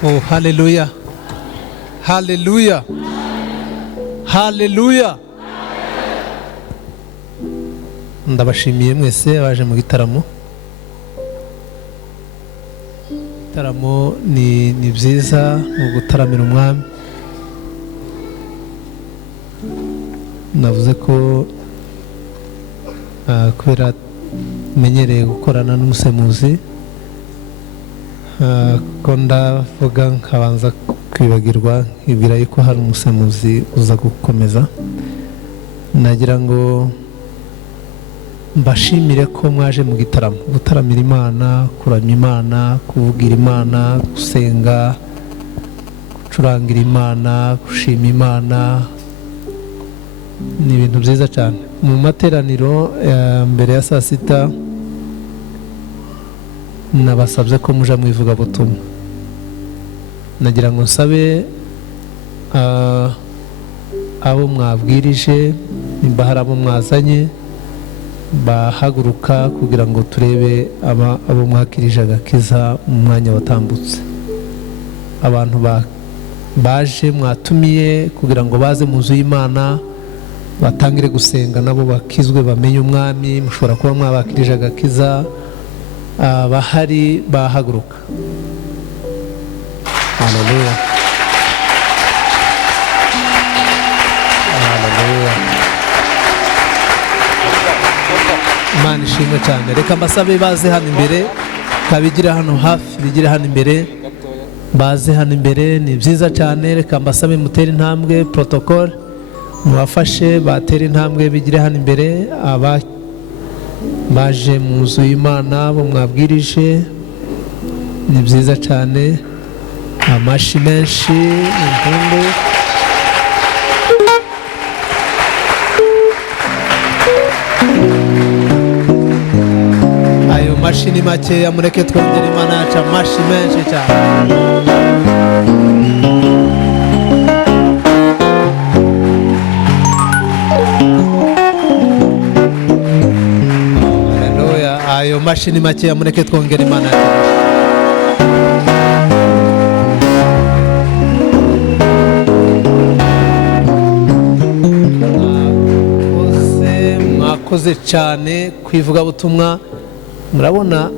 Oh, hallelujah. Hallelujah. Hallelujah. Ndabashimiye mwese abaje mu gitaramo. Gitaramo ni byiza mu gutaramira umwami. Navuze ko kubera menyereye gukorana n'umusemuzi ko ndavuga nkabanza kwibagirwa ibira yuko hari umusemuzi uza gukomeza. Nagira ngo mbashimire ko mwaje mu gitaramo gutaramira Imana, kuramya Imana, kuvugira Imana, gusenga, gucurangira Imana, gushima Imana. Ni ibintu byiza cyane. Mu materaniro mbere ya saa sita nabasabye ko muja mwivuga butumwa. Nagira ngo nsabe abo mwabwirije nimba hari abo mwazanye bahaguruka kugira ngo turebe abo mwakirije agakiza mu mwanya watambutse. Abantu baje mwatumiye kugira ngo baze mu nzu y'Imana batangire gusenga nabo bakizwe bamenye umwami. Mushobora kuba mwabakirije agakiza. Bahari bahaguruka. Hallelujah. Hallelujah. Imana ishimwe cyane. Reka mbasabe baze hano imbere, kabigira hano hafi, bigire hano imbere, baze hano imbere. Ni byiza cyane. Reka mbasabe mutere intambwe, protocol mubafashe batera intambwe bigire hano imbere. Baje mu nzu y'Imana bo mwabwirije, ni byiza cyane. Amashi menshi, impundu. Ayo mashi ni makeya, mureke twongere Imana yacu amashi menshi cyane. Ayo mashini makeya, mureke twongere Imana yacu. Mwakoze cyane kwivuga butumwa. Murabona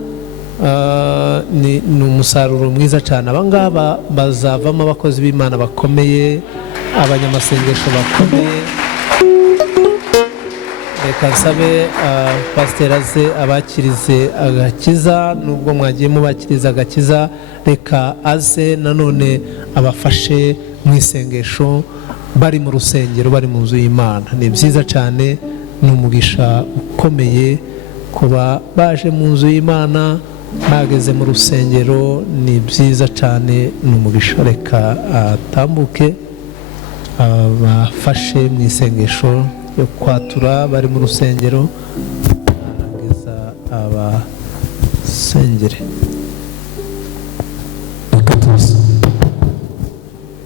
ni umusaruro mwiza cyane. Abangaba bazavamo abakozi b'Imana bakomeye, abanyamasengesho bakomeye. Reka nsabe pasiteri aze abakirize agakiza. Nubwo mwagiye mubakiriza agakiza, reka aze nanone abafashe mu isengesho bari mu rusengero, bari mu nzu y'Imana. Ni byiza cyane. Ni umugisha ukomeye kuba baje mu nzu y'Imana, bageze mu rusengero. Ni byiza cyane, ni umugisha. Reka atambuke abafashe mu isengesho yo kwatura bari mu rusengero, arangiza abasengere.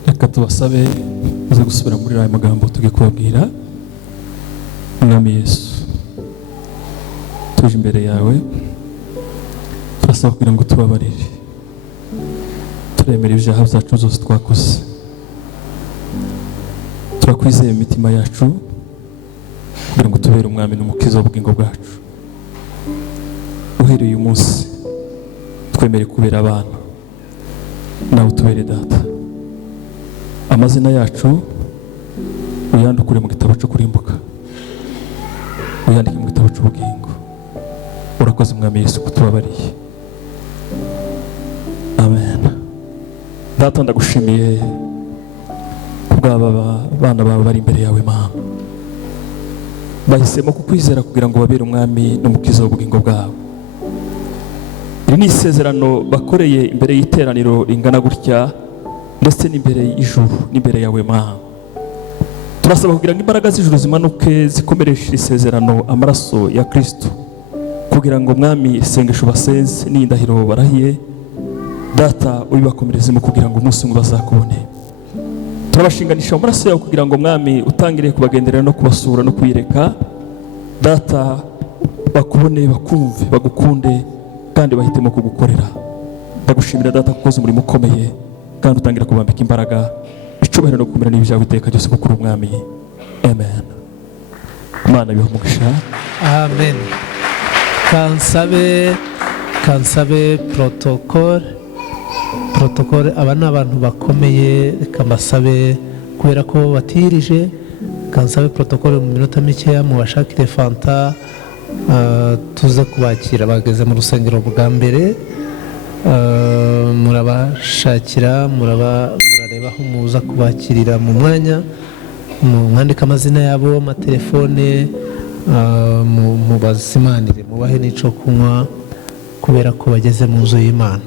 Reka tubasabe uze gusubira muri aya magambo tugiye kubabwira. Mwami Yesu, tuje imbere yawe, turasaba kugira ngo tubabarire. Turemera ibyaha byacu byose twakoze. Turakwizeye mu mitima yacu kugira ngo tubere umwami n'umukiza w'ubugingo bwacu. Uhereye uyu munsi twemere kubera abana, nawe tubere data. Amazina yacu uyandukure mu gitabo cyo kurimbuka, uyandike mu gitabo cy'ubugingo. Urakoze mwami Yesu kutubabariye. Amen. Data, ndagushimiye kubw'aba bana bawe bari imbere yawe Mana. Bahisemo kukwizera kugira ngo babere umwami n'umukiza w'ubugingo bwabo. Iri ni isezerano bakoreye imbere y'iteraniro ringana gutya, ndetse n'imbere y'ijuru n'imbere yawe Mana. Turasaba kugira ngo imbaraga z'ijuru zimanuke zikomereshe isezerano amaraso ya Kristo, kugira ngo mwami isengesho basenze n'indahiro barahiye Data ubibakomerezemo kugira ngo umunsi umwe bazakubone. Turabashinganisha amaraso yawe kugira ngo mwami utangire kubagenderera no kubasura no kwireka Data, bakubone, bakumve, bagukunde kandi bahitemo kugukorera. Ndagushimira Data kukoze umurimo ukomeye kandi utangira kubambika imbaraga, icyubahiro no gukomera n'ibyawe iteka ryose kuko uri umwami. Amen. Imana ibihe umugisha. Amen. Kansabe protocole aba ni abantu bakomeye, reka mbasabe kubera ko batirije, kansabe protocole mu minota mikeya mubashakire fanta tuze kubakira. Bageze mu rusengero bwa mbere, murabashakira, murareba aho muza kubakirira mu mwanya, mwandika amazina yabo, amatelefone, mubazimanire, mubahe n'icyo kunywa kubera ko bageze mu nzu y'Imana.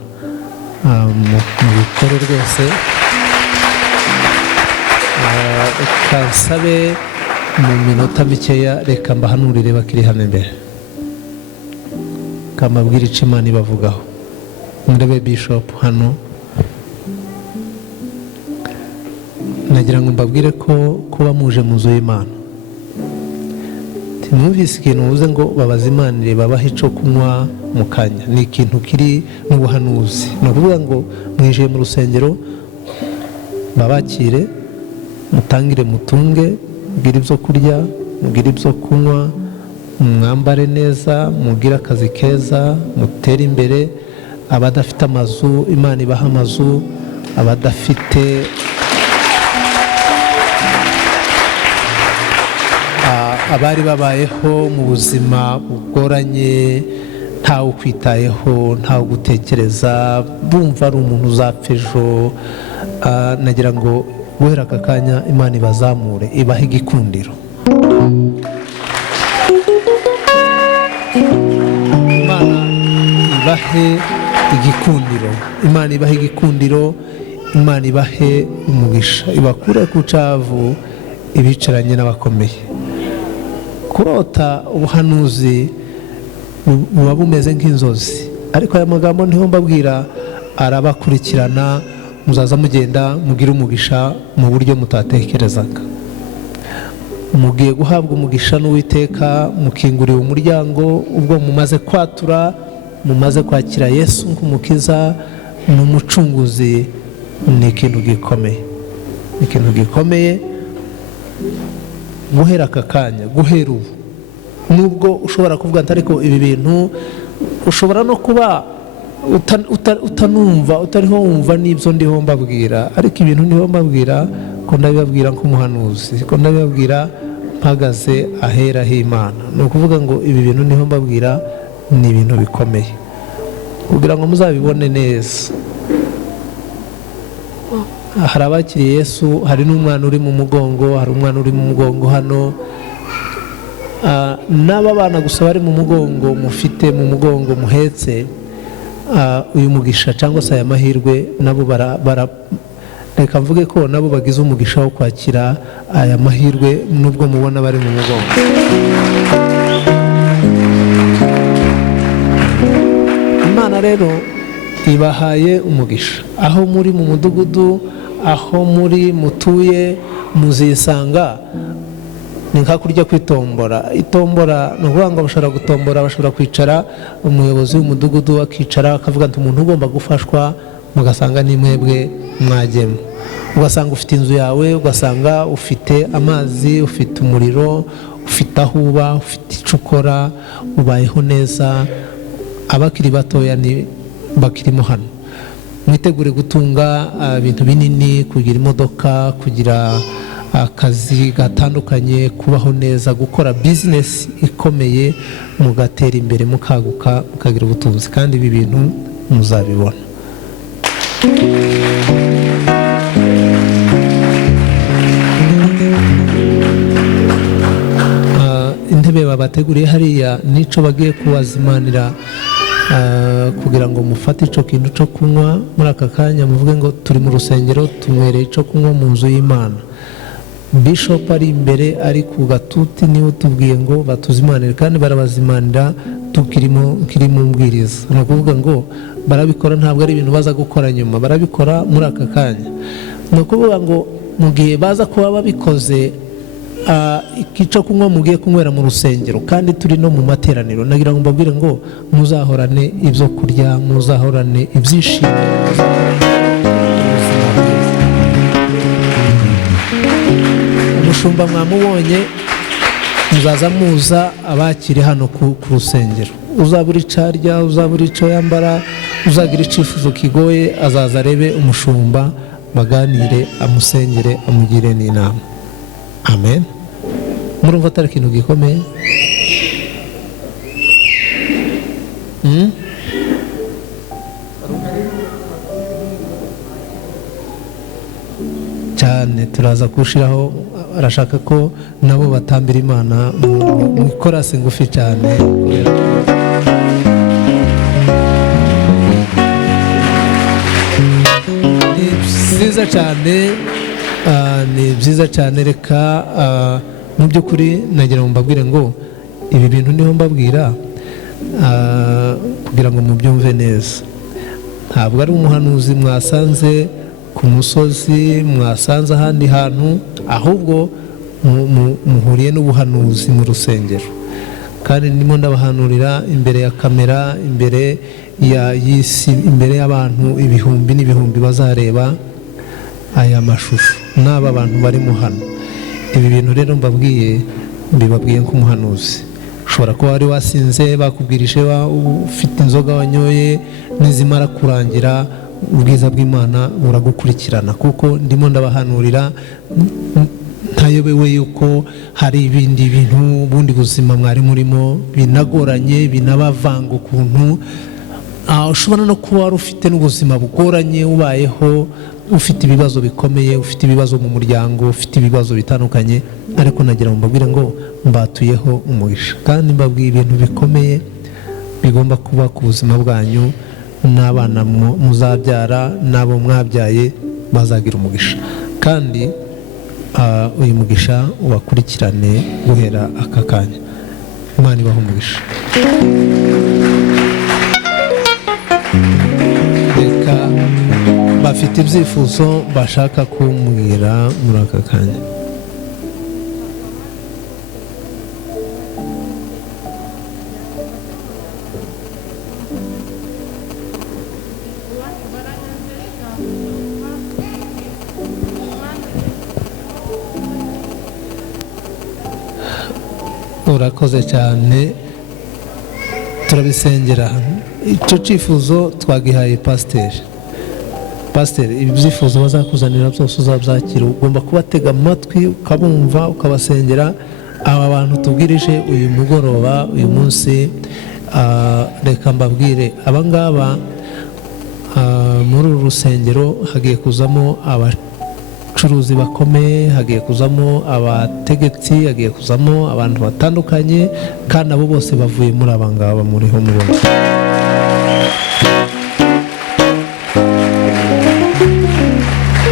Mu bikore rwose. Kansabe mu minota mikeya, reka mbahanurire bakiri hano imbere, kamabwira icyo Imana ibavugaho. Murebe Bishop hano, nagira ngo mbabwire ko kuba muje mu nzu y'Imana, mwumvise ikintu uvuze ngo babazimanire, babahe icyo kunywa mu kanya, ni ikintu kiri mu buhanuzi. Ni ukuvuga ngo mwinjiye mu rusengero, babakire, mutangire, mutunge, mugire ibyo kurya, mugire ibyo kunywa, mwambare neza, mugire akazi keza, mutere imbere. Abadafite amazu, Imana ibaha amazu. Abadafite abari babayeho mu buzima bugoranye, ntawe ukwitayeho, ntawe ugutekereza, bumva ari umuntu uzapfa ejo, nagira ngo guhera aka kanya Imana ibazamure, ibahe igikundiro. Imana ibahe igikundiro, Imana ibahe igikundiro, Imana ibahe umugisha, ibakure ku cavu, ibicaranye n'abakomeye. Kurota ubuhanuzi buba bumeze nk'inzozi, ariko aya magambo niho mbabwira arabakurikirana, muzaza mugenda mugire umugisha mu buryo mutatekerezaga. Mugiye guhabwa umugisha n'Uwiteka, mukinguriwe umuryango ubwo mumaze kwatura, mumaze kwakira Yesu nk'umukiza n'umucunguzi. Ni ikintu gikomeye, ni ikintu gikomeye. Guhera aka kanya, guhera ubu, nubwo ushobora kuvuga ati ariko ibi bintu ushobora no kuba utanumva, utariho wumva n'ibyo ndiho mbabwira, ariko ibintu ndiho mbabwira ko ndabibabwira nk'umuhanuzi, ko ndabibabwira mpagaze ahera h'Imana. Ni ukuvuga ngo ibi bintu ndiho mbabwira ni ibintu bikomeye, kugira ngo muzabibone neza. Hari abakiriye Yesu, hari n'umwana uri mu mugongo, hari umwana uri mu mugongo hano. N'aba bana gusa bari mu mugongo, mufite mu mugongo muhetse, uyu mugisha cyangwa se aya mahirwe, nabo reka mvuge ko nabo bagize umugisha wo kwakira aya mahirwe nubwo mubona bari mu mugongo. Imana rero ibahaye umugisha, aho muri mu mudugudu, aho muri mutuye, muzisanga ni nka kurya kwitombora. Itombora ni ukuvuga ngo bashobora gutombora, bashobora kwicara, umuyobozi w'umudugudu akicara akavuga ati umuntu ugomba gufashwa, mugasanga ni mwebwe mwagemo. Ugasanga ufite inzu yawe, ugasanga ufite amazi, ufite umuriro, ufite aho uba, ufite icyo ukora, ubayeho neza. Abakiri batoya ni bakirimo hano, mwitegure gutunga ibintu binini, kugira imodoka, kugira akazi gatandukanye, kubaho neza, gukora business ikomeye, mugatera imbere, mukaguka, mukagira ubutunzi, kandi ibi bintu muzabibona. Intebe babateguriye hariya nico bagiye kubazimanira, kugira ngo mufate icyo kintu cyo kunywa muri aka kanya, muvuge ngo turi mu rusengero, tunywereye icyo kunywa mu nzu y'Imana. Bishop ari imbere, ari ku gatuti, niwe tubwiye ngo batuzimanire, kandi barabazimanira kiri mu mbwiriza. Ni ukuvuga ngo barabikora, ntabwo ari ibintu baza gukora nyuma, barabikora muri aka kanya. Ni ukuvuga ngo mu gihe baza kuba babikoze, icyo kunywa mugiye kunywera mu rusengero, kandi turi no mu materaniro, nagira ngo mbabwire ngo muzahorane ibyo kurya, muzahorane ibyishimo, ubuzima umushumba mwamubonye muzaza muza abakiri hano ku rusengero. Uzabura icyo arya, uzabura icyo yambara, uzagira icyifuzo kigoye, azaza arebe umushumba, baganire, amusengere, amugire n'inama. Amen. Murumva atari ikintu gikomeye? cyane turaza kushiraho. Arashaka ko nabo batambira Imana mu ikorasi ngufi cyane. Ni byiza cyane, ni byiza cyane. Reka mu by'ukuri nagira ngo mbabwire ngo ibi bintu niho mbabwira kugira ngo mubyumve neza. Ntabwo ari umuhanuzi mwasanze ku musozi, mwasanze ahandi hantu, ahubwo muhuriye n'ubuhanuzi mu rusengero. Kandi ndimo ndabahanurira imbere ya kamera, imbere y'isi, imbere y'abantu ibihumbi n'ibihumbi bazareba aya mashusho n'aba bantu barimo hano. Ibi bintu rero mbabwiye, mbibabwiye nk'umuhanuzi. Ushobora kuba wari wasinze, bakubwirije ufite inzoga wanyoye, nizimara kurangira ubwiza bw'Imana buragukurikirana, kuko ndimo ndabahanurira ntayobewe yuko hari ibindi bintu, ubundi buzima mwari murimo binagoranye, binabavanga ukuntu. Ushobora no kuba wari ufite n'ubuzima bugoranye, ubayeho ufite ibibazo bikomeye, ufite ibibazo mu muryango, ufite ibibazo bitandukanye, ariko nagira ngo mbabwire ngo mbatuyeho umugisha. Kandi mbabwiye ibintu bikomeye bigomba kuba ku buzima bwanyu, n'abana muzabyara, n'abo mwabyaye bazagira umugisha. Kandi uyu mugisha ubakurikirane guhera aka kanya. Imana ibahe umugisha. Reka bafite ibyifuzo bashaka kumbwira muri aka kanya. Urakoze cyane, turabisengera. Icyo cyifuzo twagihaye pasiteri. Pasiteri, ibi byifuzo bazakuzanira byose uzabyakira. Ugomba kubatega amatwi, ukabumva, ukabasengera. Aba bantu tubwirije uyu mugoroba, uyu munsi, reka mbabwire, abangaba muri uru rusengero hagiye kuzamo abacuruzi bakomeye, hagiye kuzamo abategetsi, hagiye kuzamo abantu batandukanye, kandi abo bose bavuye muri abangaba muriho mubona.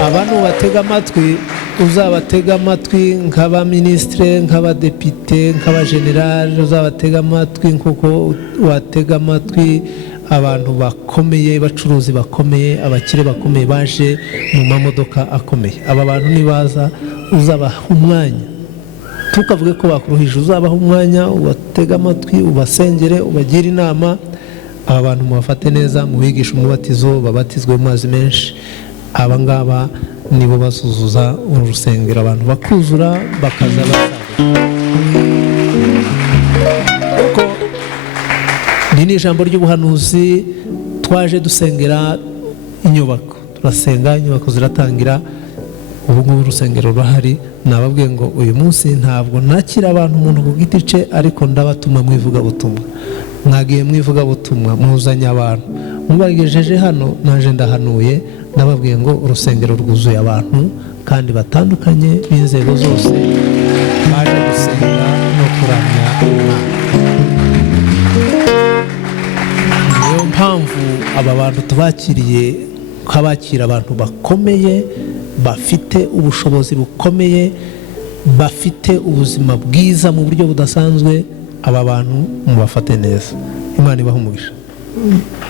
Abantu batega amatwi, uzabatega amatwi nk'abaminisitire, nk'abadepite, nk'abajenerali, uzabatega amatwi nk'uko watega amatwi abantu bakomeye, bacuruzi bakomeye, abakire bakomeye baje mu mamodoka akomeye. Aba bantu nibaza uzabaha umwanya, tukavuge ko bakuruhije, uzabaha umwanya, ubatega amatwi, ubasengere, ubagire inama. Aba bantu mubafate neza, mubigishe umubatizo, babatizwe mu mazi menshi. Aba ngaba nibo basuzuza uru rusengero, abantu bakuzura bakaza basaga. Ni ijambo ry'ubuhanuzi. Twaje dusengera inyubako, turasenga, inyubako ziratangira. Ubu ngubu urusengero rurahari. Nababwiye ngo uyu munsi ntabwo nakira abantu umuntu ku giti cye, ariko ndabatuma mu ivugabutumwa. Mwagiye mu ivugabutumwa, muzanye abantu, mubagejeje hano, naje ndahanuye. Nababwiye ngo urusengero rwuzuye abantu kandi batandukanye b'inzego zose, baje gusenga no kuramya Imana. Niyo mpamvu aba bantu tubakiriye nk'abakira abantu bakomeye, bafite ubushobozi bukomeye, bafite ubuzima bwiza mu buryo budasanzwe. Aba bantu mubafate neza. Imana ibahe umugisha.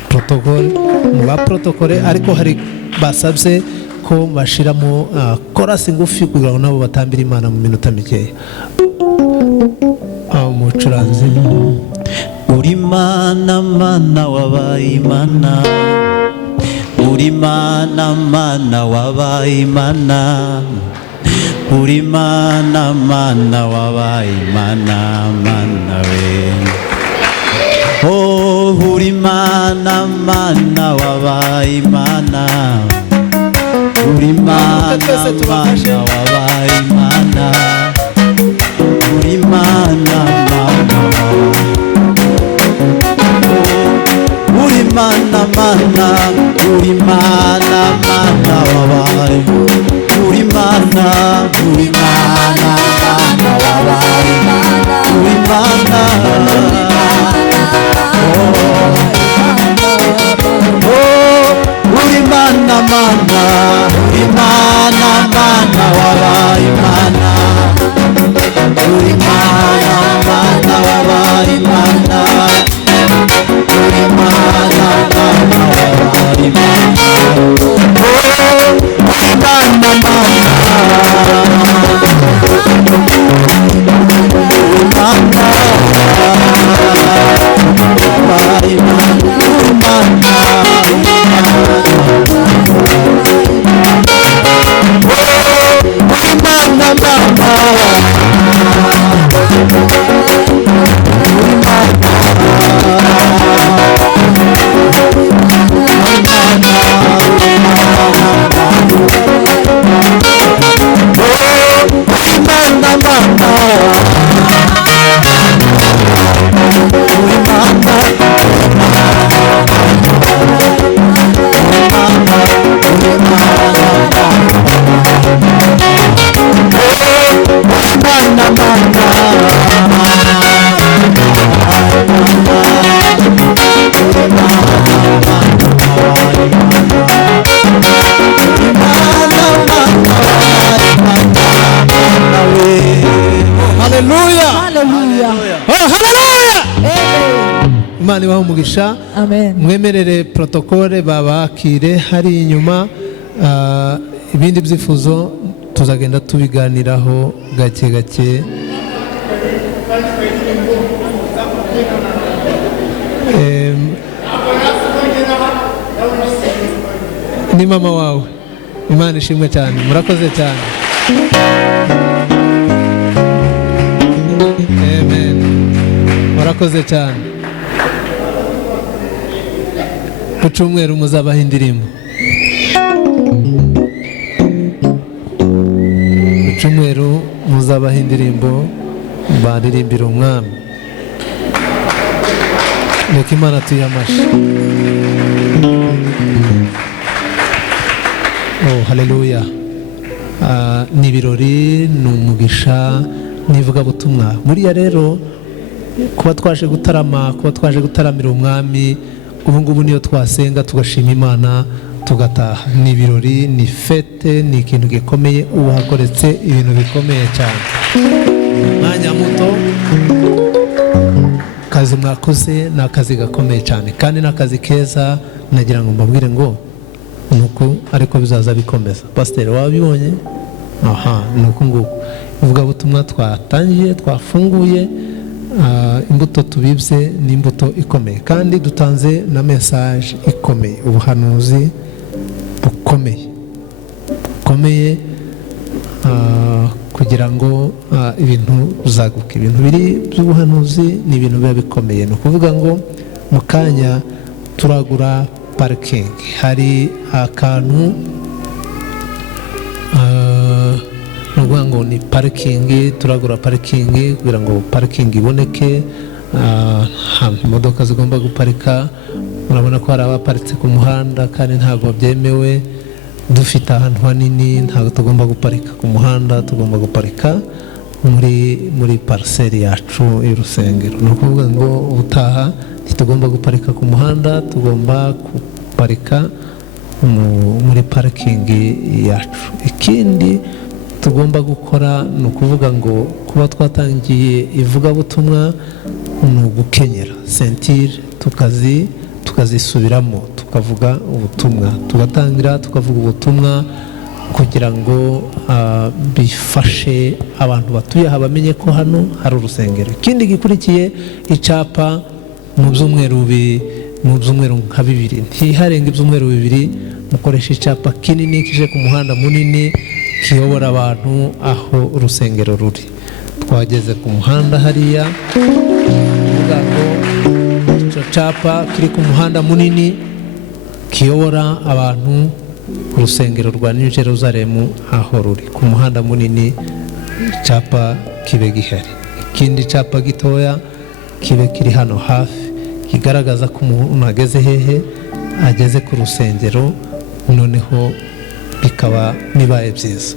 Protokole muba protokole, ariko hari basabye ko bashiramo korasi ngufi kugira ngo nabo batambire Imana mu minota mikeya. Umucuranzi, uri Mana, Mana wabaye Imana, uri Mana, Mana wabaye Imana, uri mana mana wabaye mana mana we oh uri mana mana wabaye mana uri mana mana wabaye mana uri mana mana uri mana mana uri mana mana wabaye uri mana mana wabaye uri mana uri mana mana uri mana mana wabaye mana uri mana mana wabaye mana uri mana mana wabaye mana uri mana mana Imana ibahe umugisha. Mwemerere protokole babakire hari inyuma. Ibindi byifuzo tuzagenda tubiganiraho gake gake. Ni mama wawe. Imana ishimwe cyane. Murakoze cyane. Amen. Murakoze cyane. Ku cyumweru muzabaha indirimbo. Ku cyumweru muzabaha indirimbo baririmbira umwami. Reka Imana tuyamashi. Oh, haleluya. Ni ibirori, ni umugisha, nivuga butumwa. Buriya rero kuba twaje gutaramira umwami, ubu ngubu niyo twasenga tugashima Imana tugataha. Ni ibirori, ni fete, ni ikintu gikomeye, uhakoretse ibintu bikomeye cyane. Mwanya muto kazi mwakoze ni akazi gakomeye cyane kandi ni akazi keza. Nagira ngo mbabwire ngo nuko ariko bizaza bikomeza. Pastor wabibonye? Aha, nuko nguko uvuga butumwa twatangiye, twafunguye. Imbuto tubibye ni imbuto ikomeye kandi dutanze na message ikomeye, ubuhanuzi bukomeye kugira ngo ibintu bizaguke. Ibintu biri by'ubuhanuzi ni ibintu biba bikomeye. No kuvuga ngo mu kanya turagura parking. Hari akantu nuvuga ngo ni parking, turagura parking kugira ngo parking iboneke. Imodoka zigomba guparika, murabona ko hari abaparitse ku muhanda kandi ntabwo byemewe. Dufite ahantu hanini, ntabwo tugomba guparika ku muhanda, tugomba guparika muri parcelle yacu y'urusengero. Ni ukuvuga ngo ubutaha ntitugomba guparika ku muhanda, tugomba guparika muri parking yacu. Ikindi tugomba gukora ni ukuvuga ngo kuba twatangiye ivugabutumwa ni ugukenyera sentire tukazisubiramo, tukavuga ubutumwa, tugatangira tukavuga ubutumwa kugira ngo bifashe abantu batuye aha bamenye ko hano hari urusengero. Ikindi gikurikiye icapa mu byumweru nka bibiri, ntiharenga ibyumweru bibiri mukoresha icapa kinini kije ku muhanda munini kiyobora abantu aho urusengero ruri. Twageze ku muhanda hariya, kuvuga ngo icyo cyapa kiri ku muhanda munini kiyobora abantu ku rusengero rwa New Jerusalem aho ruri ku muhanda munini, icyapa kibe gihari. Ikindi cyapa gitoya kibe kiri hano hafi kigaragaza ko umuntu ageze hehe, ageze ku rusengero, noneho bikaba bibaye byiza.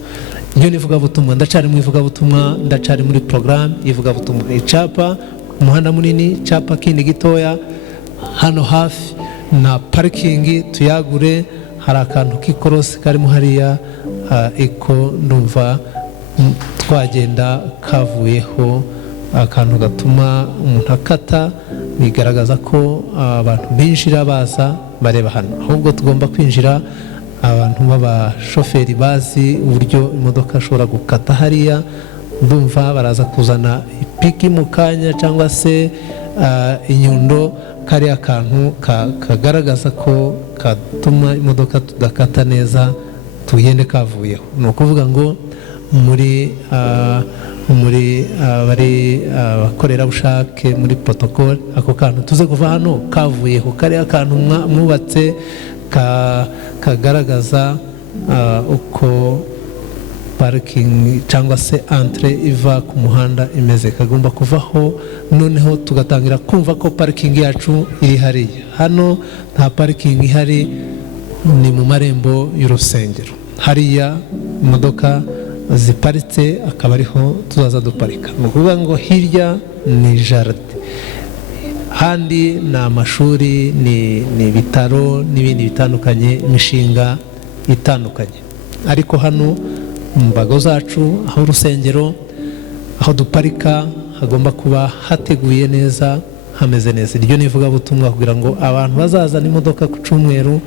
Iyo nivugabutumwa, ndacari mu ivugabutumwa, ndacari muri programme ivugabutumwa. Icapa ku muhanda munini, capa kindi gitoya hano hafi na parking tuyagure. Hari akantu k'ikorosi karimo hariya, iko ndumva twagenda kavuyeho, akantu gatuma umuntu akata, bigaragaza ko abantu binjira baza bareba hano. Ahubwo tugomba kwinjira abantu b'abashoferi bazi uburyo imodoka ashobora gukata hariya. Ndumva baraza kuzana ipiki mu kanya cyangwa se inyundo, kariya kantu kagaragaza ko katuma imodoka tudakata neza, tugende kavuyeho. Ni ukuvuga ngo muri bari abakorerabushake muri protocole, ako kantu tuze kuva hano kavuyeho, kariya kantu mwubatse kagaragaza uko parking cyangwa se entre iva ku muhanda imeze, kagomba kuvaho. Noneho tugatangira kumva ko parking yacu iri hariya. Hano nta parking ihari, ni mu marembo y'urusengero hariya. Imodoka ziparitse akaba ariho tuzaza duparika. Ni ukuvuga ngo hirya ni jaride, handi ni amashuri, ni ibitaro n'ibindi bitandukanye, imishinga itandukanye. Ariko hano mu mbago zacu, aho urusengero, aho duparika, hagomba kuba hateguye neza, hameze neza. Iryo nivuga butumwa kugira ngo abantu bazazana imodoka ku cyumweru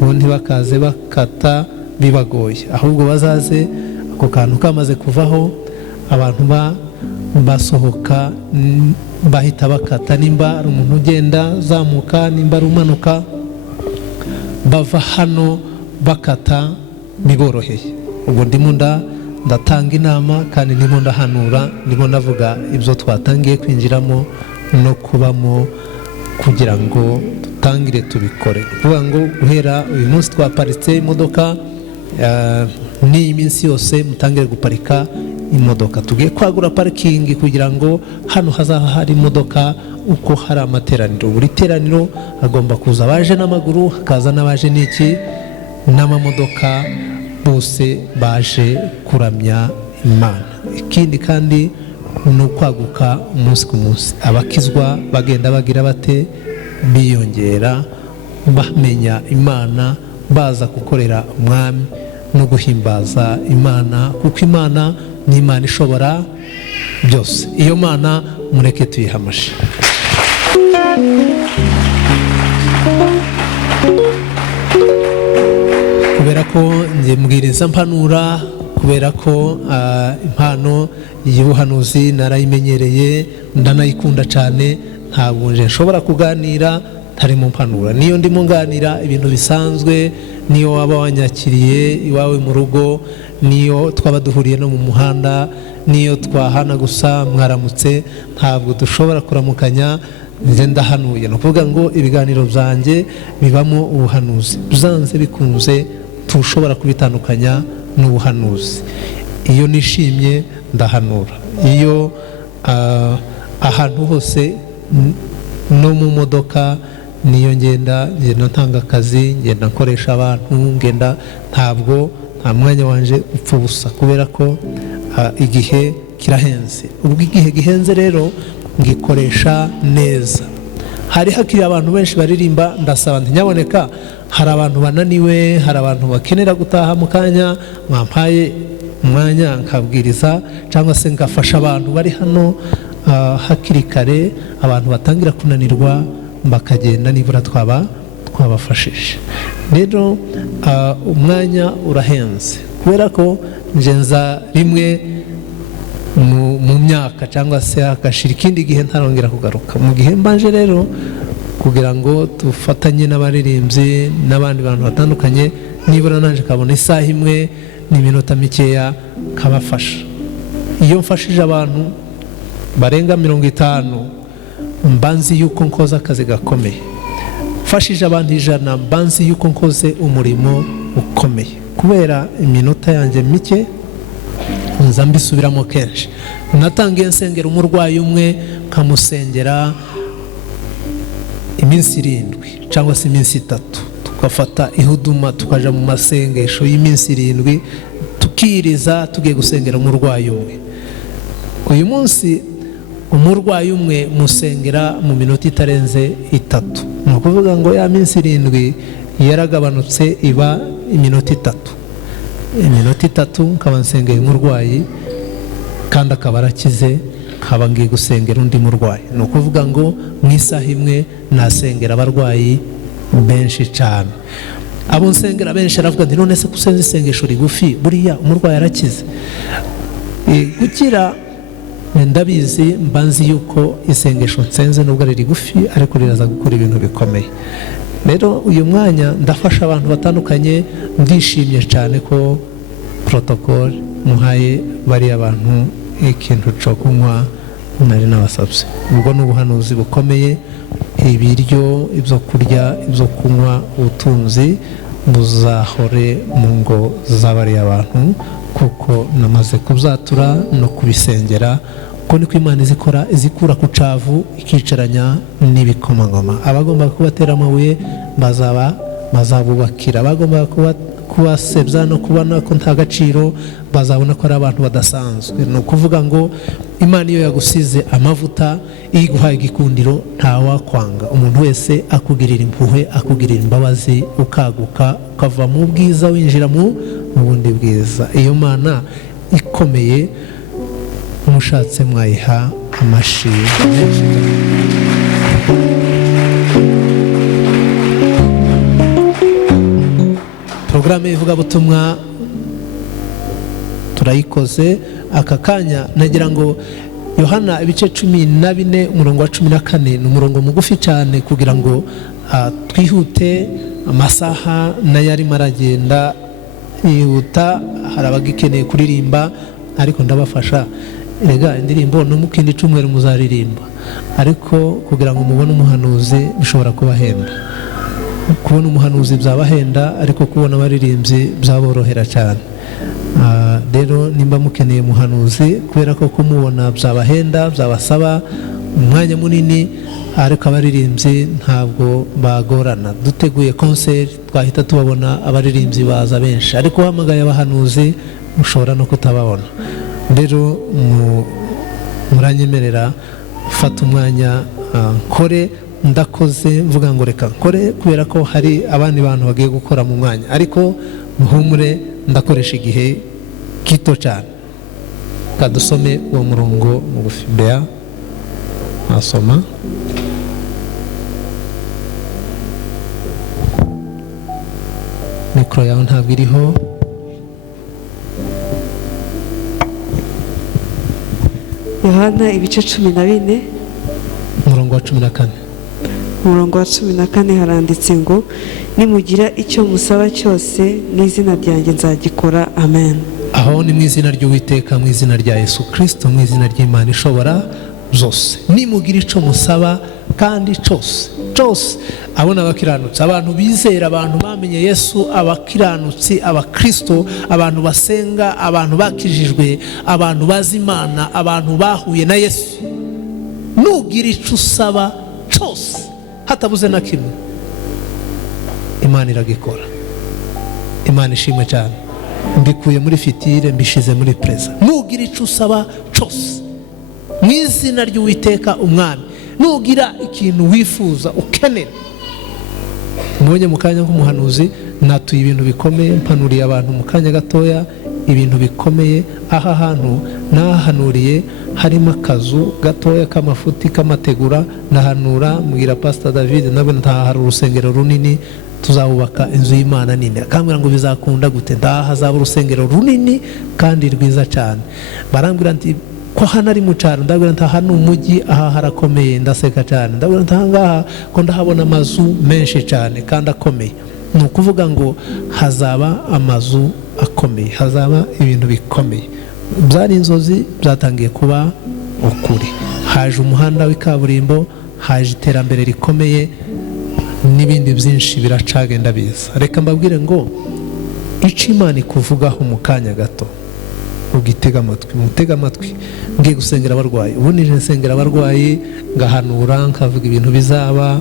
bo ntibakaze bakata bibagoye, ahubwo bazaze ako kantu kamaze kuvaho, abantu basohoka bahita bakata. Nimba ari umuntu ugenda zamuka, nimba ari umanuka, bava hano bakata biboroheye. Ubwo ndimo ndatanga inama kandi ndimo ndahanura, ndimo ndavuga ibyo twatangiye kwinjiramo no kubamo kugira ngo dutangire tubikore. Kuvuga ngo guhera uyu munsi twaparitse imodoka, n'iyi minsi yose mutangire guparika imodoka. Tugiye kwagura parikingi kugira ngo hano hazaha hari imodoka uko hari amateraniro. Buri teraniro agomba kuza abaje n'amaguru, hakaza n'abaje n'iki n'amamodoka, bose baje kuramya Imana. Ikindi kandi ni ukwaguka umunsi ku munsi, abakizwa bagenda bagira bate, biyongera, bamenya Imana, baza gukorera umwami no guhimbaza Imana, kuko Imana ni Imana ishobora byose. Iyo Mana mureke tuyihamashe. Kubera ko ngiye mbwiriza mpanura, kubera ko impano y'ubuhanuzi narayimenyereye, ndanayikunda cyane, ntabwo nje nshobora kuganira ntari mu mpanura. Niyo ndimo nganira ibintu bisanzwe, niyo waba wanyakiriye iwawe mu rugo, niyo twaba duhuriye no mu muhanda, niyo twahana gusa mwaramutse, ntabwo dushobora kuramukanya nje ndahanuye. Ni ukuvuga ngo ibiganiro byanjye bibamo ubuhanuzi, byanze bikunze tushobora kubitandukanya n'ubuhanuzi. Iyo nishimye ndahanura, iyo ahantu hose no mu modoka, niyo ngenda ntanga akazi, ngenda nkoresha abantu, ngenda, ntabwo nta mwanya wanje upfa ubusa, kubera ko igihe kirahenze. Ubwo igihe gihenze rero ngikoresha neza. Hari hakiri abantu benshi baririmba, ndasaba ntinyaboneka, hari abantu bananiwe, hari abantu bakenera gutaha mu kanya, mwampaye umwanya nkabwiriza cyangwa se ngafasha abantu bari hano hakiri kare, abantu batangira kunanirwa bakagenda, nibura twabafashije. Rero umwanya urahenze, kubera ko ngenza rimwe mu myaka cyangwa se agashira ikindi gihe ntarongera kugaruka. Mu gihe mbanje rero kugira ngo dufatanye n'abaririmbyi n'abandi bantu batandukanye, nibura nanje kabona isaha imwe n'iminota mikeya kabafasha. Iyo mfashije abantu barenga 50 mbanzi yuko nkoze akazi gakomeye. Mfashije abantu 100 mbanzi yuko nkoze umurimo ukomeye, kubera iminota yanjye mike nza mbisubiramo kenshi. Natangiye nsengera umurwayi umwe kamusengera iminsi 7 cyangwa se iminsi 3, tukafata ihuduma tukaja mu masengesho y'iminsi 7 tukiriza tugiye gusengera umurwayi umwe. Uyu munsi umurwayi umwe musengera mu minota itarenze 3, ni ukuvuga ngo ya minsi 7 yaragabanutse iba iminota 3. Iminota 3 nkaba nsengeye umurwayi kandi akaba arakize, nkaba ngiye gusengera undi murwayi. Ni ukuvuga ngo mu isaha imwe nasengera abarwayi benshi cyane. Abo nsengera benshi aravuga ati none se kusenza isengesho rigufi buriya umurwayi arakize? Gukira ndabizi, mbanzi yuko isengesho nsenze nubwo ari rigufi ariko riraza gukora ibintu bikomeye. Rero uyu mwanya ndafasha abantu batandukanye, ndishimye cyane ko protocol muhaye bari abantu ikintu cyo kunywa nari nabasabye. Ubwo n'ubuhanuzi bukomeye, ibiryo, ibyo kurya, ibyo kunywa, ubutunzi buzahore mu ngo z'abari abantu, kuko namaze kubyatura no kubisengera. Ko niko Imana izikura ku cavu ikicaranya n'ibikomangoma. Abagomba kubatera amabuye bazabubakira, abagomba kubasebya no kubona ko nta gaciro bazabona ko ari abantu badasanzwe. Ni ukuvuga ngo Imana iyo yagusize amavuta, iguhaye igikundiro, ntawakwanga. Umuntu wese akugirira impuhwe, akugirira imbabazi, ukaguka ukava mu bwiza winjira mu bundi bwiza. Iyo Mana ikomeye mushatse mwayiha amashimwe. Porogaramu y'ivugabutumwa turayikoze. Aka kanya nagira ngo Yohana ibice 14 umurongo wa 14 ni umurongo mugufi cyane kugira ngo twihute, amasaha nayo arimo aragenda yihuta. Hari abagikeneye kuririmba ariko ndabafasha. Erega indirimbo no mukindi cyumweru muzaririmba, ariko kugira ngo mubone umuhanuzi bishobora kubahenda. Kubona umuhanuzi byabahenda, ariko kubona abaririmbyi byaborohera cyane. Rero nimba mukeneye umuhanuzi, kubera ko kumubona byabahenda, byabasaba umwanya munini, ariko abaririmbyi ntabwo bagorana. Duteguye concert twahita tubabona abaririmbyi baza benshi, ariko uhamagaye abahanuzi ushobora no kutababona. Rero muranyemerera fata umwanya nkore. Ndakoze mvuga ngo reka nkore kubera ko hari abandi bantu bagiye gukora mu mwanya, ariko muhumure ndakoresha igihe gito cyane. Kadusome uwo murongo mugufi. Bea nasoma. Mikoro yawe ntabwo iriho. Yohana ibice 14 umurongo wa 14. umurongo wa 14 haranditse ngo nimugira icyo musaba cyose mu izina ryanjye nzagikora. Amen. Aho ni mu izina ry'Uwiteka, mu izina rya Yesu Kristo, mu izina ry'Imana ishobora byose. Nimugira icyo musaba kandi cyose. Abona abakiranutsi, abantu bizera, abantu bamenye Yesu, abakiranutsi, abakristo, abantu basenga, abantu bakijijwe, abantu bazi Imana, abantu bahuye na Yesu. Nugira icyo usaba cyose hatabuze na kimwe, Imana iragikora. Imana ishimwe cyane. Mbikuye muri fitire mbishize muri preza. Nugira icyo usaba cyose mu izina ry'Uwiteka umwami. Nugira ikintu wifuza ukenera. Mubonye mu kanya nk'umuhanuzi natuye ibintu bikomeye, mpanuriye abantu mu kanya gatoya ibintu bikomeye. Aha hantu nahanuriye harimo akazu gatoya k'amafuti k'amategura. Nahanura mbwira Pastor David nawe ntahari urusengero runini, tuzabubaka inzu y'Imana nini. Akambwira ngo bizakunda gute? Ndahazaba urusengero runini kandi rwiza cyane. Barambwira nti ko hano ari mu cyaro. Ndabwira nti aha ni umujyi, aha harakomeye. Ndaseka cyane. Ndabwira nti aha ngaha ko ndahabona amazu menshi cyane kandi akomeye. ni ukuvuga ngo hazaba amazu akomeye, hazaba ibintu bikomeye. Byari inzozi byatangiye kuba ukuri. Haje umuhanda w'ikaburimbo, haje iterambere rikomeye, n'ibindi byinshi biracagenda biza. Reka mbabwire ngo icyo Imana ikuvugaho mu kanya gato ugitega amatwi, mutega amatwi. Ngiye gusengera abarwayi, ubu nije nsengera abarwayi, ngahanura nkavuga ibintu bizaba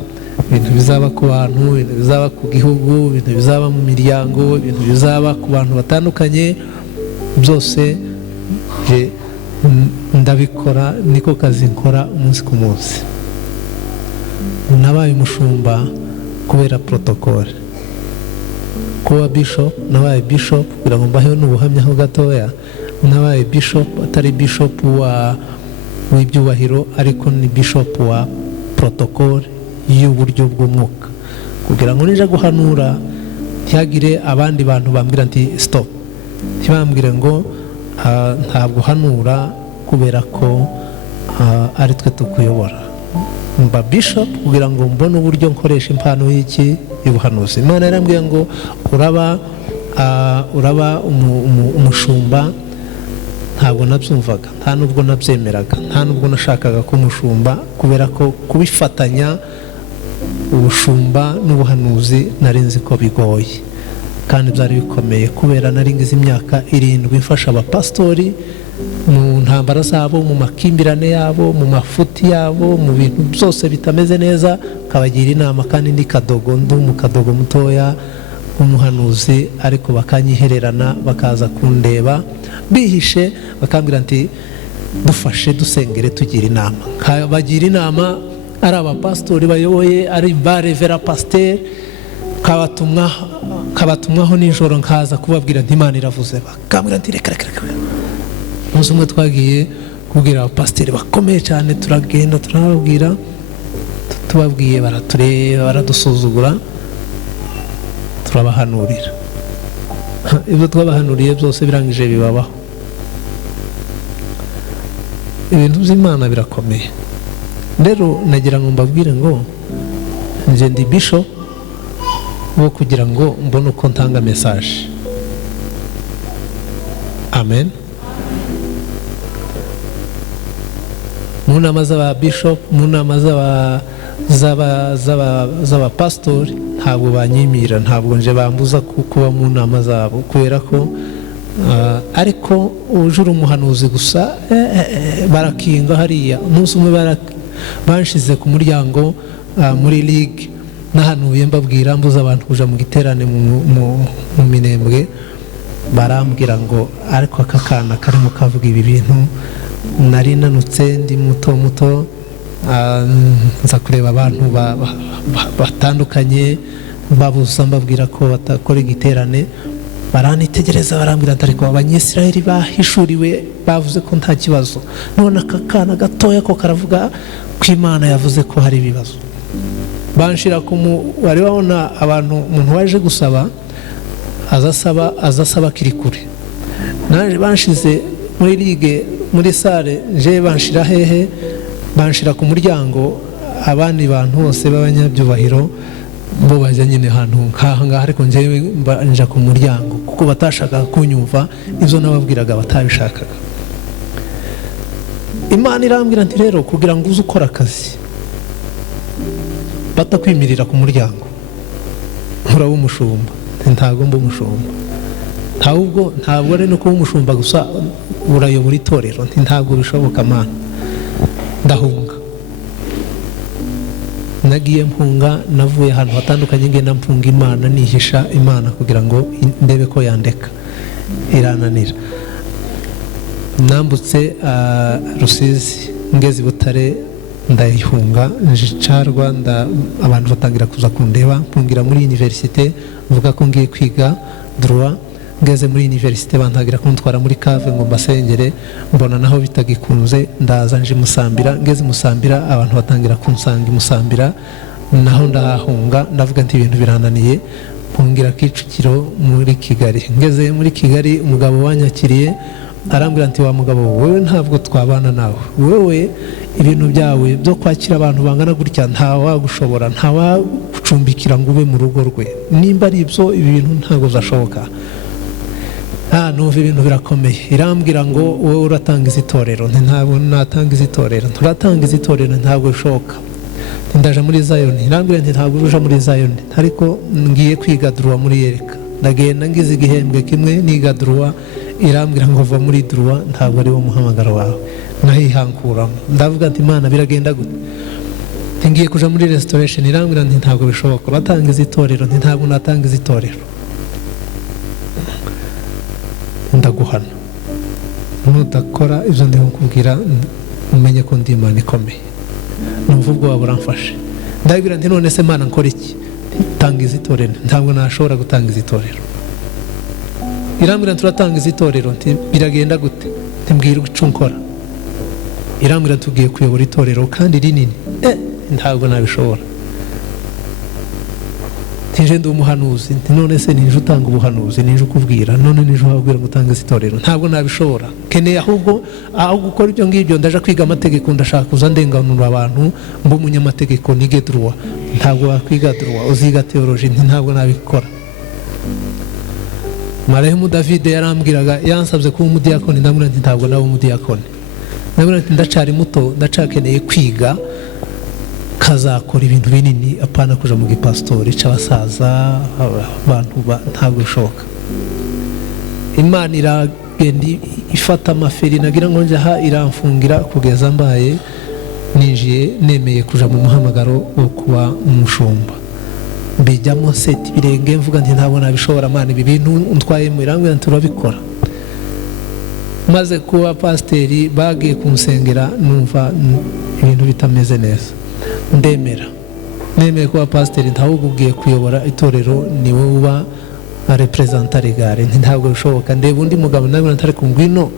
ku bantu, ibintu bizaba ku gihugu, ibintu bizaba mu miryango, ibintu bizaba ku bantu batandukanye. Byose ndabikora, niko kazi nkora umunsi ku munsi. Nabaye umushumba kubera protocole, kuba bishop, nabaye bishop kugira ngo mbaheho n'ubuhamya ho gatoya. Nabaye bishop, atari bishop w'ibyubahiro, ariko ni bishop wa protocole y'uburyo bw'umwuka, kugira ngo nije guhanura ntihagire abandi bantu bambwira nti stop, ntibambwire ngo ntabwo uhanura kubera ko ari twe tukuyobora. Mba bishop kugira ngo mbone uburyo nkoresha impano y'iki y'ubuhanuzi. Imana yarambwiye ngo uraba umushumba. Ntabwo nabyumvaga, nta nubwo nabyemeraga, nta nubwo nashakaga ko umushumba, kubera ko kubifatanya ubushumba n'ubuhanuzi nari nzi ko bigoye kandi byari bikomeye, kubera nari ngize imyaka 7 mfasha abapastori mu ntambara zabo, mu makimbirane yabo, mu mafuti yabo, mu bintu byose bitameze neza, kabagira inama. Kandi ndi kadogo mutoya umuhanuzi, ariko bakanyihererana bakaza kundeba bihishe, bakambwira nti dufashe dusengere tugira inama. Bagira inama ari abapastori bayoboye, ari ba revera pasteur, kabatumwaho nijoro, nkaza kubabwira nti Imana iravuze. Bakambwira nti reka. Umunsi umwe twagiye kubwira abapasiteri bakomeye cyane, turagenda turababwira, tubabwiye baratureba, baradusuzugura, turabahanurira. Ibyo twabahanuriye byose birangije bibabaho. Ibintu by'Imana birakomeye. Rero nagira ngo mbabwire ngo nje ndi bishop wo kugira ngo mbone uko ntanga message. Amen. Mu nama z'aba bishop, mu nama z'aba pastori, ntabwo banyimira, ntabwo nje bambuza kuba mu nama zabo, kubera ko ariko ujura umuhanuzi gusa barakinga hariya. Umunsi umwe banshize ku muryango muri ligue, nahanuye mbabwira mbuza abantu kuja mu giterane mu Minembwe. Barambwira ngo ariko aka kana karimo kavuga ibi bintu. Nari nanutse ndi muto, nza kureba abantu batandukanye babuza, mbabwira ko batakora igiterane. Baranitegereza barambwira ati ariko abanyisiraheli bahishuriwe bavuze ko nta kibazo, none aka kana gatoya ko karavuga ko Imana yavuze ko hari ibibazo. Banshira wari babona abantu, umuntu waje gusaba azasaba kiri kure. Naje banshize muri ligue, muri sale, nje banshira hehe, banshira ku muryango. Abandi bantu bose b'abanyabyubahiro bo bajya nyine ahantu nk'aha, ariko nje nja ku muryango kuko batashakaga kunyumva ibyo nababwiraga, batabishakaga. Imana irambwira nti rero kugira ngo uze ukora akazi batakwimirira ku muryango, uraba umushumba. Ntabwo mba umushumba, ntabwo ari no kuba umushumba gusa, urayobora itorero. Ntabwo bishoboka Mana. Ndahunga, nagiye mpunga, navuye ahantu hatandukanye, ngenda mpunga Imana, nihisha Imana kugira ngo ndebe ko yandeka. Irananira. Nambutse Rusizi, ngeze Butare, ndayihunga, njicarwa, abantu batangira kuza kundeba. Mpungira muri universite, mvuga ko ngiye kwiga droit. Ngeze muri universite bantagira kuntwara muri cave ngo mbasengere, mbona naho bitagikunze, ndaza nje Musambira. Ngeze Musambira, abantu batangira kunsanga Musambira, naho ndahunga, ndavuga nti ibintu birananiye, mpungira Kicukiro muri Kigali. Ngeze muri Kigali, umugabo wanyakiriye arambwira nti wa mugabo, wowe ntabwo twabana nawe, wowe ibintu byawe byo kwakira abantu bangana gutya nta wagushobora, nta kugucumbikira ngo ube mu rugo rwe. Nimba ari ibyo ibi bintu ntabwo zashoboka. Numva ibintu birakomeye. Irambwira ngo wowe uratanga izitorero. Ntabwo natanga izitorero. Turatanga izitorero ntabwo bishoboka. Ndaje muri Zion. Irambwira ntabwo uja muri Zion. Ariko ngiye kwiga droit muri Yereka. Ndagenda ngize igihembwe kimwe niga droit. Irambwira ngo va muri droit ntabwo ari wo muhamagaro wawe. Nahihankuramo. Ndavuga ati Imana biragenda gute? Ngiye kuja muri restoration. Irambwira ntabwo bishoboka. Batanga izitorero. Ntabwo natanga izitorero. Ndaguhana. Nudakora ibyo ndi kukubwira umenye ko ndi Imana ikomeye. Numva ubwo waba uramfashe. Ndabwira nti none se Mana nkora iki? Tanga izitorero. Ntabwo nashobora gutanga izitorero. Irambwira turatanga izitorero. Biragenda gute? Mbwira icyo nkora. Irambwira tugiye kuyobora itorero kandi rinini. Ntabwo nabishobora. Tije ndi umuhanuzi. None se nije utanga ubuhanuzi, nije ukubwira, none nije wabwira gutanga izitorero. Ntabwo nabishobora. Keneye ahubwo aho gukora ibyo ngibyo ndaje kwiga amategeko, ndashaka kuza ndenganura abantu mbo umunyamategeko nige droit. Ntabwo wakwiga droit, uziga theology. Ntabwo nabikora. Marehemu David yarambwiraga yansabye kuba umudiyakoni. Ndamubwira nti ntabwo nawe umudiyakoni. Ndamubwira nti ndacari muto, ndacakeneye kwiga kazakora ibintu binini apana kuja mu gipastori c'abasaza abantu ntabwo bishoboka. Imana iragenda ifata amaferi nagira ngo njaha iramfungira kugeza mbaye ninjiye nemeye kuja mu muhamagaro wo kuba umushumba. Mbijyamo seti birenge mvuga nti ntabwo nabishobora Mana ibi bintu ntwaye mu irangwe turabikora. Maze kuba pasiteri bagiye kunsengera numva ibintu bitameze neza. Nemeye kuba pasiteri ntabwo ugiye kuyobora itorero ni wowe uba representa legale. Ntabwo bishoboka. Ndeba undi mugabo nawe ntari kungwino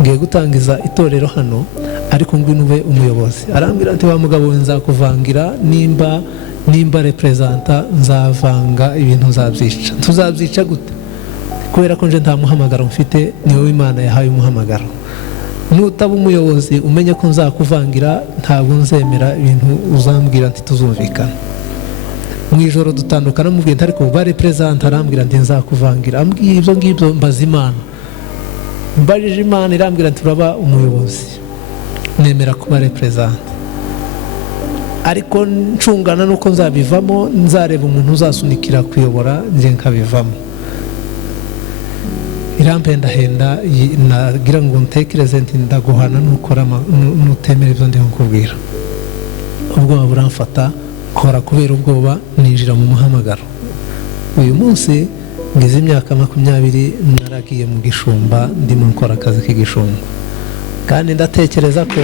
ngiye gutangiza itorero hano ariko ngwino ube umuyobozi. Arambwira ati wa mugabo nzakuvangira nimba representa nzavanga ibintu nzabyica. Tuzabyica gute? Kubera ko nje nta muhamagaro mfite, ni wowe Imana yahaye umuhamagaro. Nutaba umuyobozi umenye ko nzakuvangira ntabwo nzemera ibintu uzambwira nti tuzumvikana. Mu ijoro dutandukana mubwiye ariko ba representa arambwira nti nzakuvangira. Ambwiye ibyo ngibyo mbaza Imana. Mbajije Imana irambwira nti uraba umuyobozi. Nemera kuba representa. Ariko ncungana nuko nzabivamo, nzareba umuntu uzasunikira kuyobora nje nkabivamo. Irampenda nagira ngo ntekereze nti ndaguhana nukora nutemera ibyo ndi kukubwira. Ubwoba buramfata kora kubera ubwoba ninjira mu muhamagaro. Uyu munsi ngize imyaka 20 naragiye mu gishumba ndimo nkora akazi k'igishumba. Kandi ndatekereza ko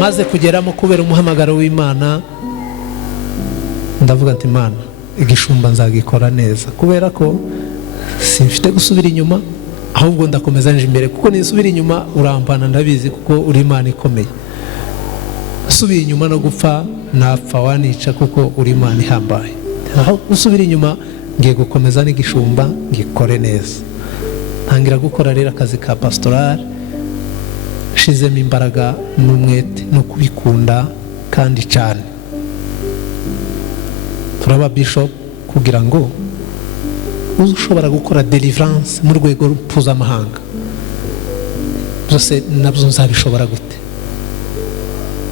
maze kugeramo kubera umuhamagaro w'Imana ndavuga nti Imana igishumba nzagikora neza kubera ko simfite gusubira inyuma ahubwo ndakomeza nje imbere kuko nisubira inyuma urampana ndabizi kuko uri Imana ikomeye. Subira inyuma no gupfa napfa wanica kuko uri Imana ihambaye. Aho usubira inyuma ngiye gukomeza n'igishumba ngikore neza. Ntangira gukora rero akazi ka pastoral shizemo imbaraga n'umwete no kubikunda kandi cyane. Turaba bishop kugira ngo ushobora gukora delivrance mu rwego mpuzamahanga. Byose nabyo nzabishobora gute?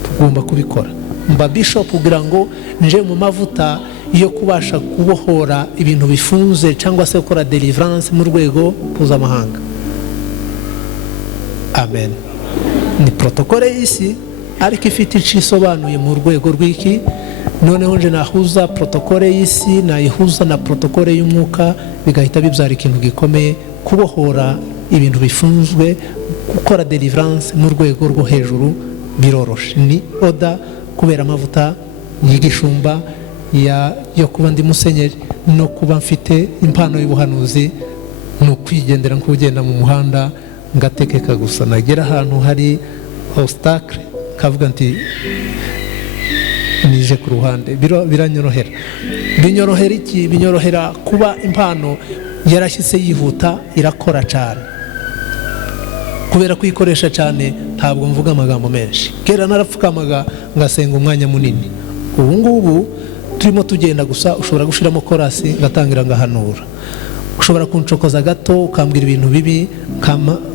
Tugomba kubikora. Mba bishop kugira ngo nje mu mavuta iyo kubasha kubohora ibintu bifunze cyangwa se gukora delivrance mu rwego mpuzamahanga. Amen. Ni protokole y'isi ariko ifite isobanuye mu rwego rw'iki. Noneho nje nahuza protokole y'isi nayihuza na protokole y'umwuka bigahita bibyara ikintu gikomeye, kubohora ibintu bifunzwe, gukora delivrance mu rwego rwo hejuru biroroshe. Ni oda kubera amavuta y'igishumba yo kuba ndi musenyeri no kuba mfite impano y'ubuhanuzi no kwigendera nk'ugenda mu muhanda ngatekeka gusa nagera ahantu hari obstacle kavuga nti nije ku ruhande biranyorohera. Binyorohera iki? Binyorohera kuba impano yarashyise yihuta irakora cyane kubera kwikoresha cyane ntabwo mvuga amagambo menshi. Kera narapfukamaga ngasenga umwanya munini. Ubu ngubu turimo tugenda gusa ushobora gushiramo korasi ngatangira ngahanura. Ushobora kuncokoza gato ukambwira ibintu bibi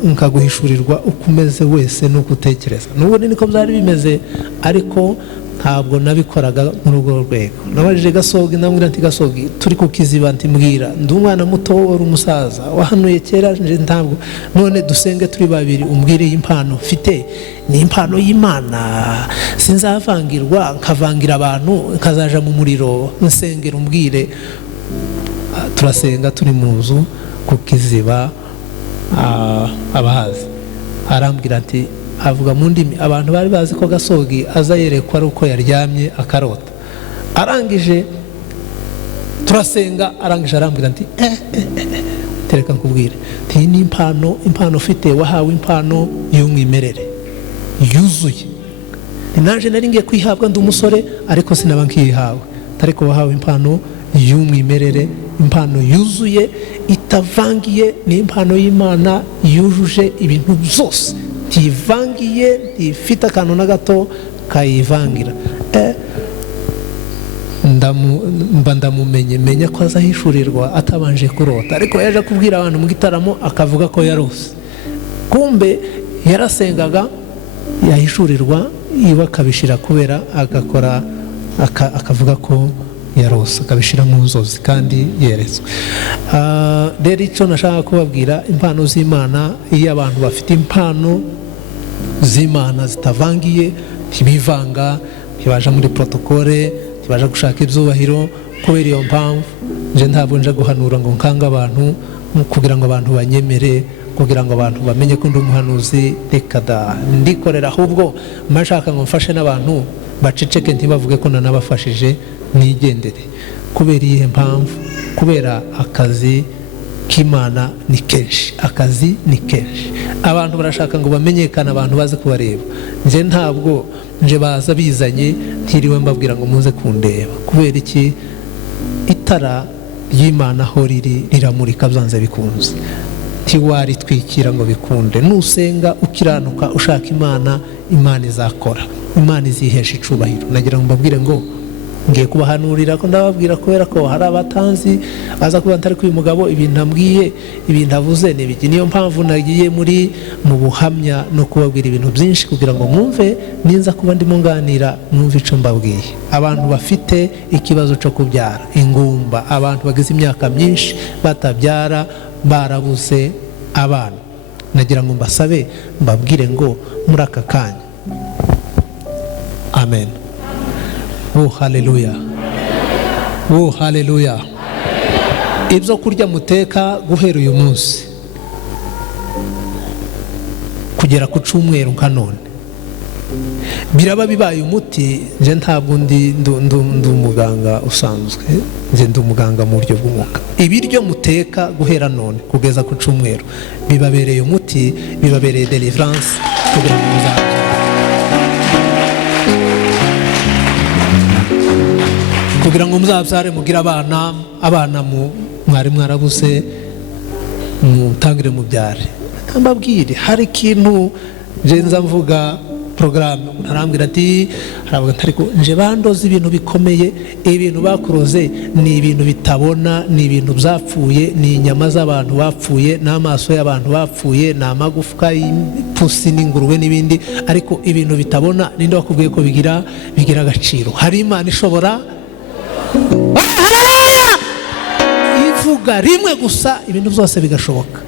nkaguhishurirwa uko umeze wese nuko utekereza. Nubwo niko byari bimeze ariko ntabwo nabikoraga muri urwo rwego. Nabajije Gasogi ndamubwira nti Gasogi turi ku kiziba nti mbwira ndi umwana muto wari umusaza wahanuye kera nje ntabwo none dusenge turi babiri umbwire impano mfite ni impano y'Imana sinzavangirwa nkavangira abantu nkazaja mu muriro nsengera umbwire. Turasenga turi mu nzu ku kiziba abahazi arambwira ati avuga mu ndimi abantu bari bazi ko Gasogi aza yerekwa ari uko yaryamye akarota. Arangije turasenga arangije arambwira ati tereka nkubwire nti ni impano ufite wahawe impano y'umwimerere yuzuye. Ninaje nari ngiye kwihabwa ndi umusore ariko sinaba nkihawe ariko wahawe impano y'umwimerere, impano yuzuye itavangiye, ni impano y'Imana yujuje ibintu byose tivangiye tifite akantu na gato kayivangira. Ndamumenye menya ko azahishurirwa atabanje kurota, ariko yaje kubwira abantu mu gitaramo akavuga ko yarose. Kumbe yarasengaga yahishurirwa iwe akabishira kubera agakora akavuga ko yarose akabishira mu nzozi kandi yeretswe. Rero icyo nashaka kubabwira impano z'Imana, iyo abantu bafite impano z'Imana zitavangiye ntibivanga ntibaja muri protokole ntibaja gushaka ibyubahiro. Kubera iyo mpamvu nje ntabwo nje guhanura ngo nkanga abantu kugira ngo abantu banyemere, kugira ngo abantu bamenye ko ndi umuhanuzi. Reka da ndikorera ahubwo mashaka ngo mfashe n'abantu baceceke ntibavuge ko nanabafashije nigendere. Kubera iyihe mpamvu? Kubera akazi k'Imana ni kenshi, akazi ni kenshi. Abantu barashaka ngo bamenyekane, abantu baze kubareba. Nje ntabwo nje baza bizanye ntiriwe mbabwira ngo muze kundeba. Kubera iki? Itara ry'Imana aho riri riramurika byanze bikunze, ntiwaritwikira ngo bikunde. Nusenga ukiranuka ushaka Imana, Imana izakora, Imana izihesha icubahiro. Nagira ngo mbabwire ngo ngiye kubahanurira ko ndababwira kubera ko hari abatanzi baza kuba ntari uyu mugabo ibintu ambwiye ibintu avuze n'ibiki. Niyo mpamvu nagiye mu buhamya no kubabwira ibintu byinshi kugira ngo mwumve ninza kuba ndimo nganira mwumve icyo mbabwiye. Abantu bafite ikibazo cyo kubyara, ingumba, abantu bagize imyaka myinshi batabyara barabuze abana, nagira ngo mbasabe mbabwire ngo muri aka kanya. Amen. Oh haleluya, oh haleluya. Ibyo kurya muteka guhera uyu munsi kugera ku cyumweru nka none biraba bibaye umuti. Nje ntabwo ndi umuganga usanzwe, nje ndi umuganga mu buryo bw'umwuka. Ibiryo muteka guhera none kugeza ku cyumweru bibabereye umuti, bibabereye delivrance kugira ngo muzabyare mugire abana mwari mwarabuze mutangire mubyare. Mbabwire hari ikintu nza mvuga porogaramu ntarambwira ati haravuga ariko nje bandoze ibintu bikomeye. Ibintu bakuroze ni ibintu bitabona, ni ibintu byapfuye, ni inyama z'abantu bapfuye, n'amaso y'abantu bapfuye, ni amagufwa y'ipusi n'ingurube n'ibindi. Ariko ibintu bitabona ninde wakubwiye ko bigira agaciro? Hari Imana ishobora ivuga rimwe gusa ibintu byose bigashoboka.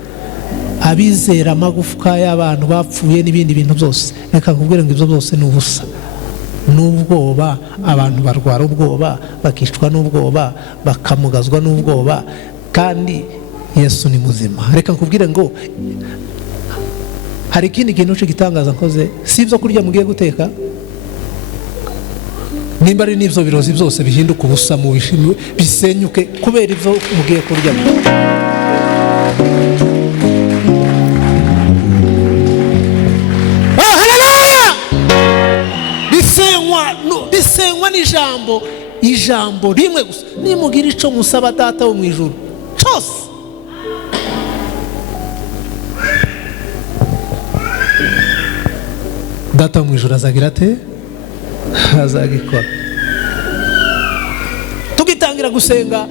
Abizera amagufwa y'abantu bapfuye n'ibindi bintu byose, reka nkubwire ngo ibyo byose ni ubusa. N'ubwoba, abantu barwara ubwoba, bakicwa n'ubwoba, bakamugazwa n'ubwoba, kandi Yesu ni muzima. Reka nkubwire ngo hari ikindi kintu cy'igitangaza nkoze, si ibyo kurya mugiye guteka. Nimba ari n'ibyo birozi byose bihinduka ubusa mu bishimwe bisenyuke kubera ibyo mugiye kurya. Bisenywa n'ijambo rimwe gusa. Nimugira icyo musaba Data wo mu ijuru cyose data mu ijuru azagira ate? Azagikora. Tugitangira gusenga,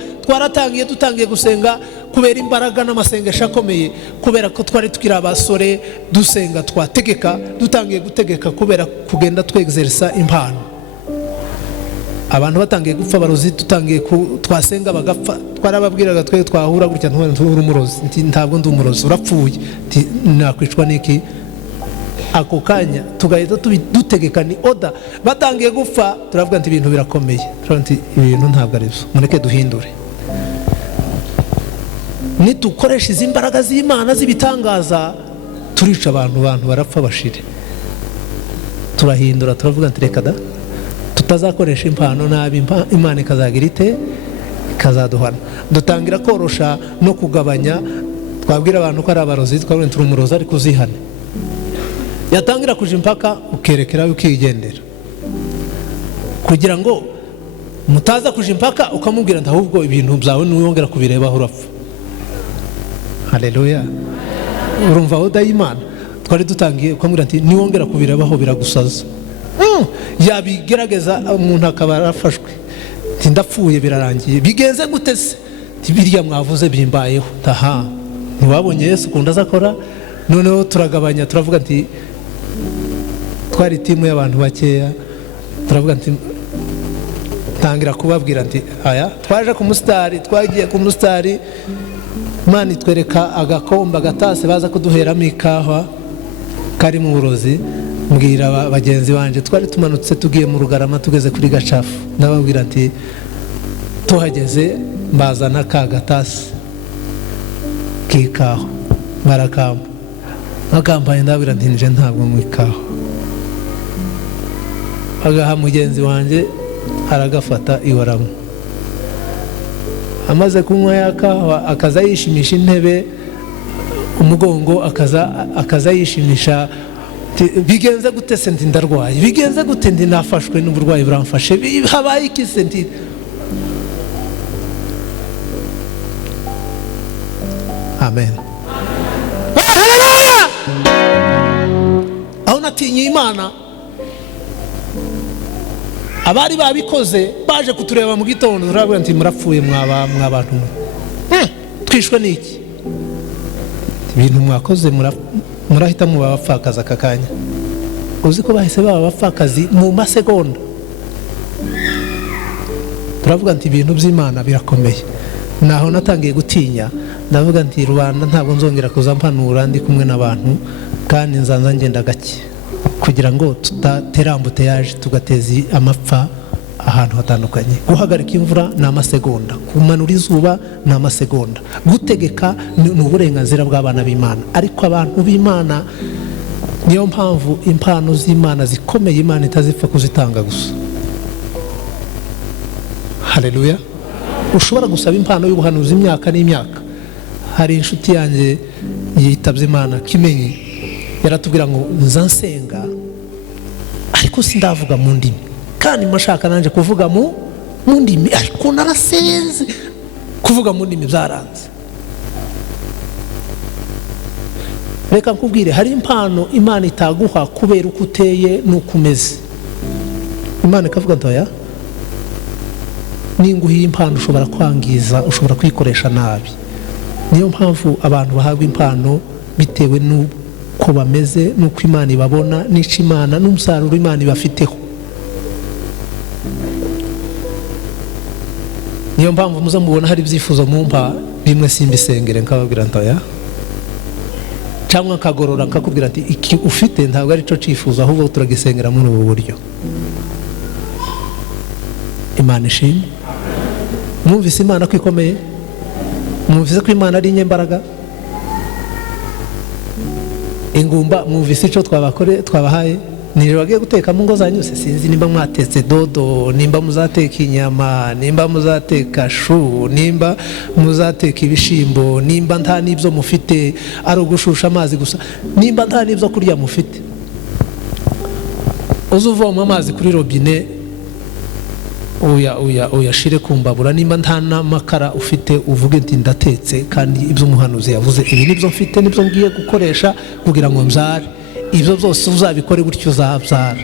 dutangiye gusenga kubera imbaraga n'amasengesho akomeye, kubera ko twari tukiri abasore dusenga, twategeka, dutangiye gutegeka kubera kugenda twexerisa impano. Abantu batangiye gupfa, abarozi tutangiye twasenga bagapfa, twarababwiraga twe twahura gutya nturi umurozi, ntabwo ndi umurozi, urapfuye, nakwicwa niki? Ako kanya tugahita dutegeka ni oda. Batangiye gupfa turavuga nti ibintu birakomeye, turavuga nti ibintu ntabwo ari byo, mureke duhindure. Nitukoresha izi mbaraga z'Imana z'ibitangaza turica abantu barapfa bashire. Turahindura, turavuga nti reka da tutazakoresha impano nabi, Imana ikazagira ite? Ikazaduhana. Dutangira korosha no kugabanya, twabwira abantu ko ari abarozi, twavuga nti umurozi ariko uzihane. Yatangira kuja impaka ukerekera ukigendera, kugira ngo mutaza kuja impaka ukamubwira nti ahubwo ibintu byawe niwongera kubireba urapfa. Haleluya. Urumva aho dayimana twari dutangiye ukamubwira nti niwongera kubirebaho biragusaza. Yabigerageza umuntu akaba arafashwe, nti ndapfuye birarangiye. Bigenze gute se? Birya mwavuze bimbayeho. Taha, ntiwabonye Yesu kunda azakora? Noneho turagabanya, turavuga nti twari timu y'abantu bakeya, turavuga nti tangira kubabwira nti aya twaje ku musitari, twagiye ku musitari, Imana itwereka agakomba gatase baza kuduheramo ikawa kari mu burozi. Mbwira bagenzi banje twari tumanutse tugiye mu Rugarama, tugeze kuri Gacafu, ndababwira nti tuhageze mbazana ka gatase k'ikawa, barakamba bakambaye, ndabwira nti nje ntabwo mu ikawa. Agaha mugenzi wanje aragafata iwaramo, amaze kunywa ya kawa akaza yishimisha intebe, umugongo akaza yishimisha. Bigenze gute se? Ndi ndarwaye. Bigenze gute? Ndi nafashwe n'uburwayi buramfashe. Habaye iki se? Ndi amen. Aho natinye Imana, abari babikoze baje kutureba mu gitondo, turavuga nti murapfuye mwabantu, twishwe n'iki? Ibintu mwakoze murahita muba abapfakazi aka kanya. Uzi ko bahise baba abapfakazi mu masegonda. Turavuga nti ibintu by'Imana birakomeye. Naho natangiye gutinya, ndavuga nti Rubanda ntabwo nzongera kuza mpanura ndi kumwe n'abantu, kandi nzanza ngenda gake kugira ngo tutaterambute yaje tugateza amapfa ahantu hatandukanye. Guhagarika imvura ni amasegonda, kumanura izuba ni amasegonda, gutegeka ni uburenganzira bw'abana b'Imana. Ariko abantu b'Imana, niyo mpamvu impano z'Imana zikomeye Imana itazipfa kuzitanga gusa. Haleluya. Ushobora gusaba impano y'ubuhanuzi imyaka n'imyaka. Hari inshuti yanjye yitabye Imana Kimenyi, yaratubwira ngo nzansenga ariko sindavuga mu ndimi, kandi mashaka nanje kuvuga mu ndimi, ariko narasenze kuvuga mu ndimi byaranze. Reka nkubwire, hari impano Imana itaguha kubera uko uteye n'uko umeze. Imana ikavuga nti oya, ninguhiye impano ushobora kwangiza, ushobora kwikoresha nabi. Niyo mpamvu abantu bahabwa impano bitewe n'uko bameze, n'uko Imana ibabona, n'icyo Imana n'umusaruro Imana ibafiteho. Niyo mpamvu muza mubona hari ibyifuzo mumpa bimwe simbisengere, nkababwira nti oya, cyangwa nkagorora nkakubwira ati iki ufite ntabwo ari cyo cyifuzo, ahubwo turagisengera muri ubu buryo. Imana ishimwe. Mwumvise Imana ko ikomeye? Mwumvise ko Imana ari inyembaraga? Ingumba mwumvise icyo twabahaye? Nije bagiye guteka mu ngo zanyu, sinzi nimba mwatetse dodo, nimba muzateka inyama, nimba muzateka shu, nimba muzateka ibishimbo, nimba nta nibyo mufite ari ugushusha amazi gusa, nimba nta nibyo kurya mufite, uzuvoma amazi kuri robine uyashire ku mbabura. Nimba nta n'amakara ufite uvuge nti ndatetse, kandi ibyo umuhanuzi yavuze ibi nibyo mfite, nibyo ngiye gukoresha kugira ngo mbyare. ibyo byose uzabikore gutyo uzabyara.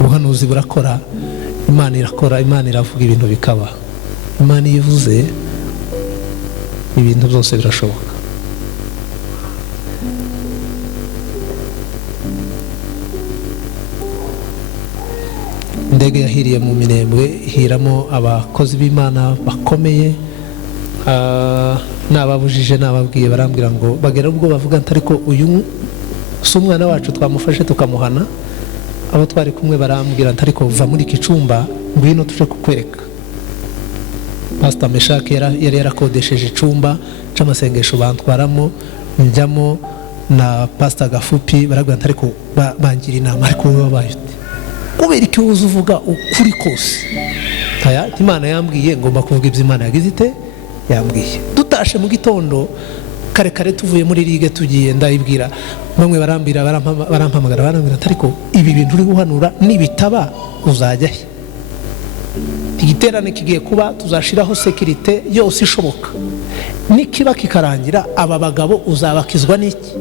Ubuhanuzi burakora, Imana irakora, Imana iravuga ibintu bikaba. Imana iyo ivuze ibintu byose birashoboka. Indege yahiriye mu Minembwe, hiramo abakozi b'Imana bakomeye, nababujije nababwiye barambwira ngo bagera ubwo bavuga ati ariko uyu si umwana wacu twamufashe tukamuhana. Abo twari kumwe barambwira ati ariko va muri iki cyumba ngwino tuje kukwereka. Pastor Meshake yari yarakodesheje icyumba cy'amasengesho bantwaramo, njyamo na Pastor Gafupi, barabwira ati ariko bangira inama, ariko wowe wabaye ute? Kubera iki uzi uvuga ukuri kose? Imana yambwiye ngomba kuvuga ibyo Imana yagize ite yambwiye. Dutashe mu gitondo kare kare tuvuye muri ligue tugiye, ndayibwira bamwe barambira barampamagara barambwira ati ariko ibi bintu uri guhanura nibitaba uzajya he? Igiterane kigiye kuba, tuzashiraho security yose ishoboka, nikiba kikarangira aba bagabo uzabakizwa n'iki?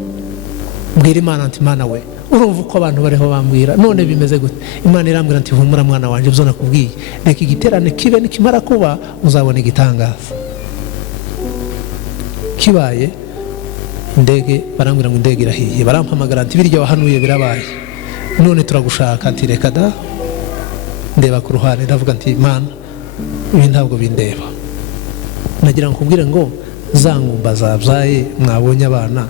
Mbwira Imana ati Imana we urumva uko abantu bariho bambwira none bimeze gute? Imana irambwira ati humura mwana wanje, byo nakubwiye, reka igiterane kibe, nikimara kuba uzabona igitangaza. Kibaye indege barambwira ngo indege irahiye, barampamagara ati birya wahanuye birabaye, none turagushaka. Ati reka da, ndeba ku ruhande ndavuga ati Imana ibi ntabwo bindeba, nagira ngo kubwire ngo zangumba zabyaye mwabonye abana.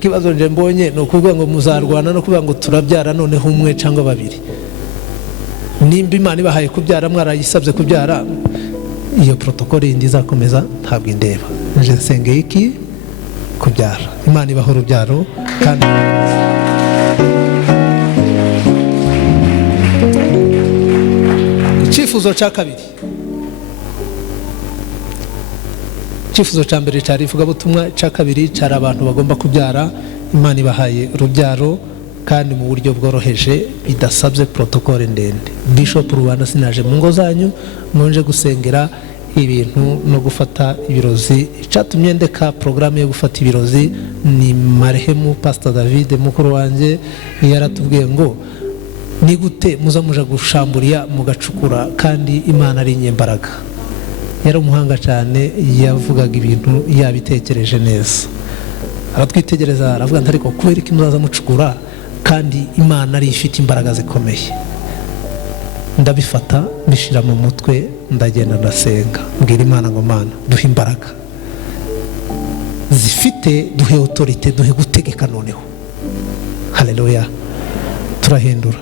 Kibazo nje mbonye no kuvuga ngo muzarwana no kuvuga ngo turabyara noneho umwe cyangwa babiri. Nimba Imana ibahaye kubyara mwarayisabye kubyara, iyo protokole indi izakomeza ntabwo indeba. Nje nsengeye iki? Kubyara. Imana ibaho urubyaro. Kandi icyifuzo cya kabiri, icyifuzo cya mbere cyari ivugabutumwa, cya kabiri cyari abantu bagomba kubyara. Imana ibahaye urubyaro kandi mu buryo bworoheje bidasabye protokole ndende. Bishop Rubanda sinaje mu ngo zanyu mwonje gusengera ibintu no gufata ibirozi. Icyatumye ndeka programme yo gufata ibirozi ni marehemu Pastor David mukuru wanjye yaratubwiye ngo ni gute muza muja gushamburiya mugacukura kandi Imana ari inyembaraga. Yari umuhanga cyane, yavugaga ibintu yabitekereje neza, aratwitegereza aravuga ati ariko kubera iki muzaza mucukura kandi Imana ari ifite imbaraga zikomeye? Ndabifata mbishira mu mutwe, ndagenda ndasenga, mbwira Imana ngo Mana duhe imbaraga zifite, duhe autorite, duhe gutegeka noneho. Haleluya. Turahindura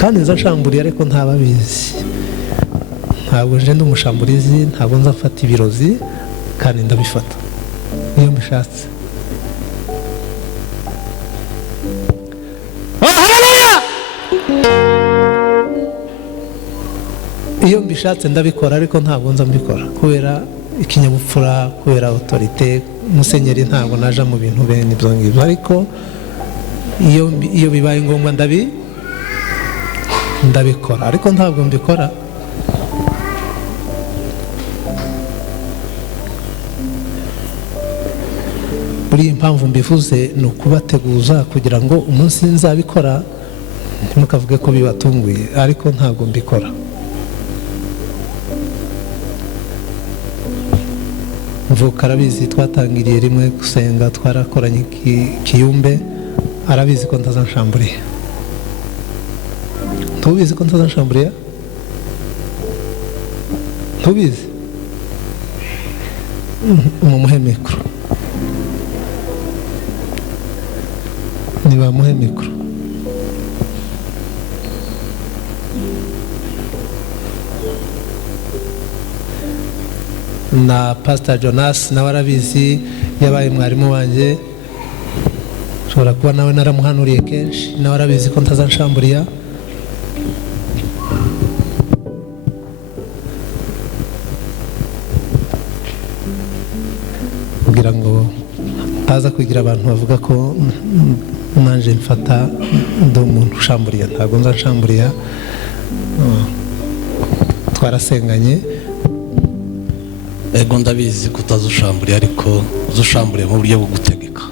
kandi nzashamburiye ariko ntababizi, ntabwo nje ndi umushamburizi, ntabwo nzafata ibirozi kandi ndabifata iyo mbishatse. Iyo mbishatse ndabikora ariko ntabwo nza mbikora kubera ikinyabupfura, kubera autorite. Musenyeri ntabwo naja mu bintu bene ibyo ngibyo, ariko iyo bibaye ngombwa ndabikora ariko ntabwo mbikora. Muri iyi mpamvu mbivuze ni ukubateguza kugira ngo umunsi nzabikora ntimukavuge ko bibatunguye, ariko ntabwo mbikora. Mvuka arabizi, twatangiriye rimwe gusenga, twarakoranye Kiyumbe, arabizi ko ntazanshamburiye. Ntubizi ko ntazanshamburiye? Ntubizi? Mumuhe mikoro, nibamuhe mikoro. Na Pastor Jonas nawe arabizi, yabaye mwarimu wanjye, ushobora kuba nawe naramuhanuriye kenshi, nawe arabizi ko ntazanshamburiya. kugira ngo taza kugira abantu bavuga ko nanje mfata ndo umuntu ushamburiya, ntabwo nzanshamburiya. twarasenganye. ego ndabizi kutazushamburiye ariko uzushamburiye mu buryo bwo gutegeka.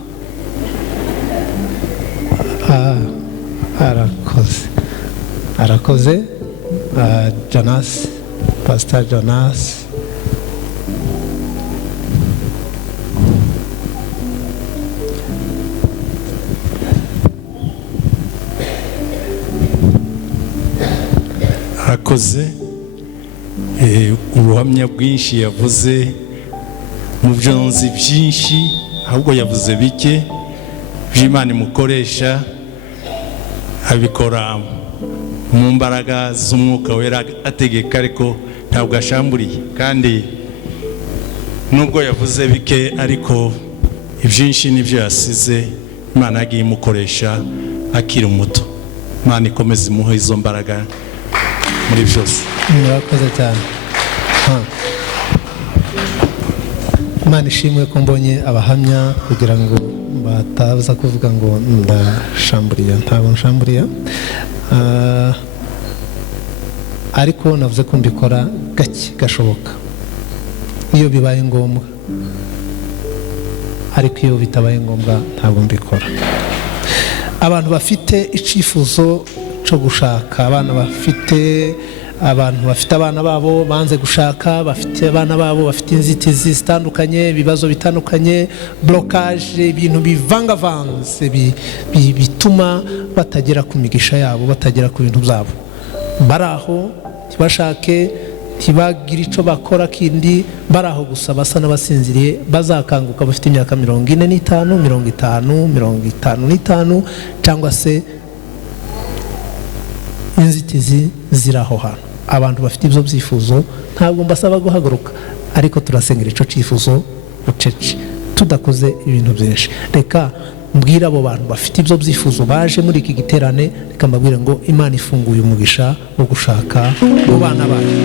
arakoze Jonas, Pastor Jonas. Arakoze ubuhamya bwinshi yavuze, mu byo nzi byinshi ahubwo yavuze bike by'Imana imukoresha, abikora mu mbaraga z'umwuka wera ategeka, ariko ntabwo ashamburiye. Kandi nubwo yavuze bike ariko ibyinshi nibyo yasize Imana yagiye imukoresha akiri umuto. Imana ikomeze imuhe izo mbaraga muri byose. Murakoze cyane. Imana ishimwe ko mbonye abahamya kugira ngo bataza kuvuga ngo ndashamburiye. Ntabwo nshamburiye, ariko navuze ko mbikora gake gashoboka iyo bibaye ngombwa, ariko iyo bitabaye ngombwa ntabwo mbikora. Abantu bafite icifuzo cyo gushaka, abantu bafite abana babo banze gushaka, bafite abana babo bafite inzitizi zitandukanye, ibibazo bitandukanye, blockage, ibintu bivangavanze bituma batagera ku migisha yabo, batagera ku bintu byabo. Baraho ntibashake, ntibagire icyo bakora kindi, baraho gusa basa n'abasinziriye. Bazakanguka bafite imyaka 45, 50, 55 cyangwa se inzitizi ziraho hano. Abantu bafite ibyo byifuzo ntabwo mbasaba guhaguruka, ariko turasengera icyo cyifuzo bucece, tudakoze ibintu byinshi. Reka mbwira abo bantu bafite ibyo byifuzo baje muri iki giterane, reka mbabwire ngo Imana ifunguye umugisha wo gushaka mu bana bayo.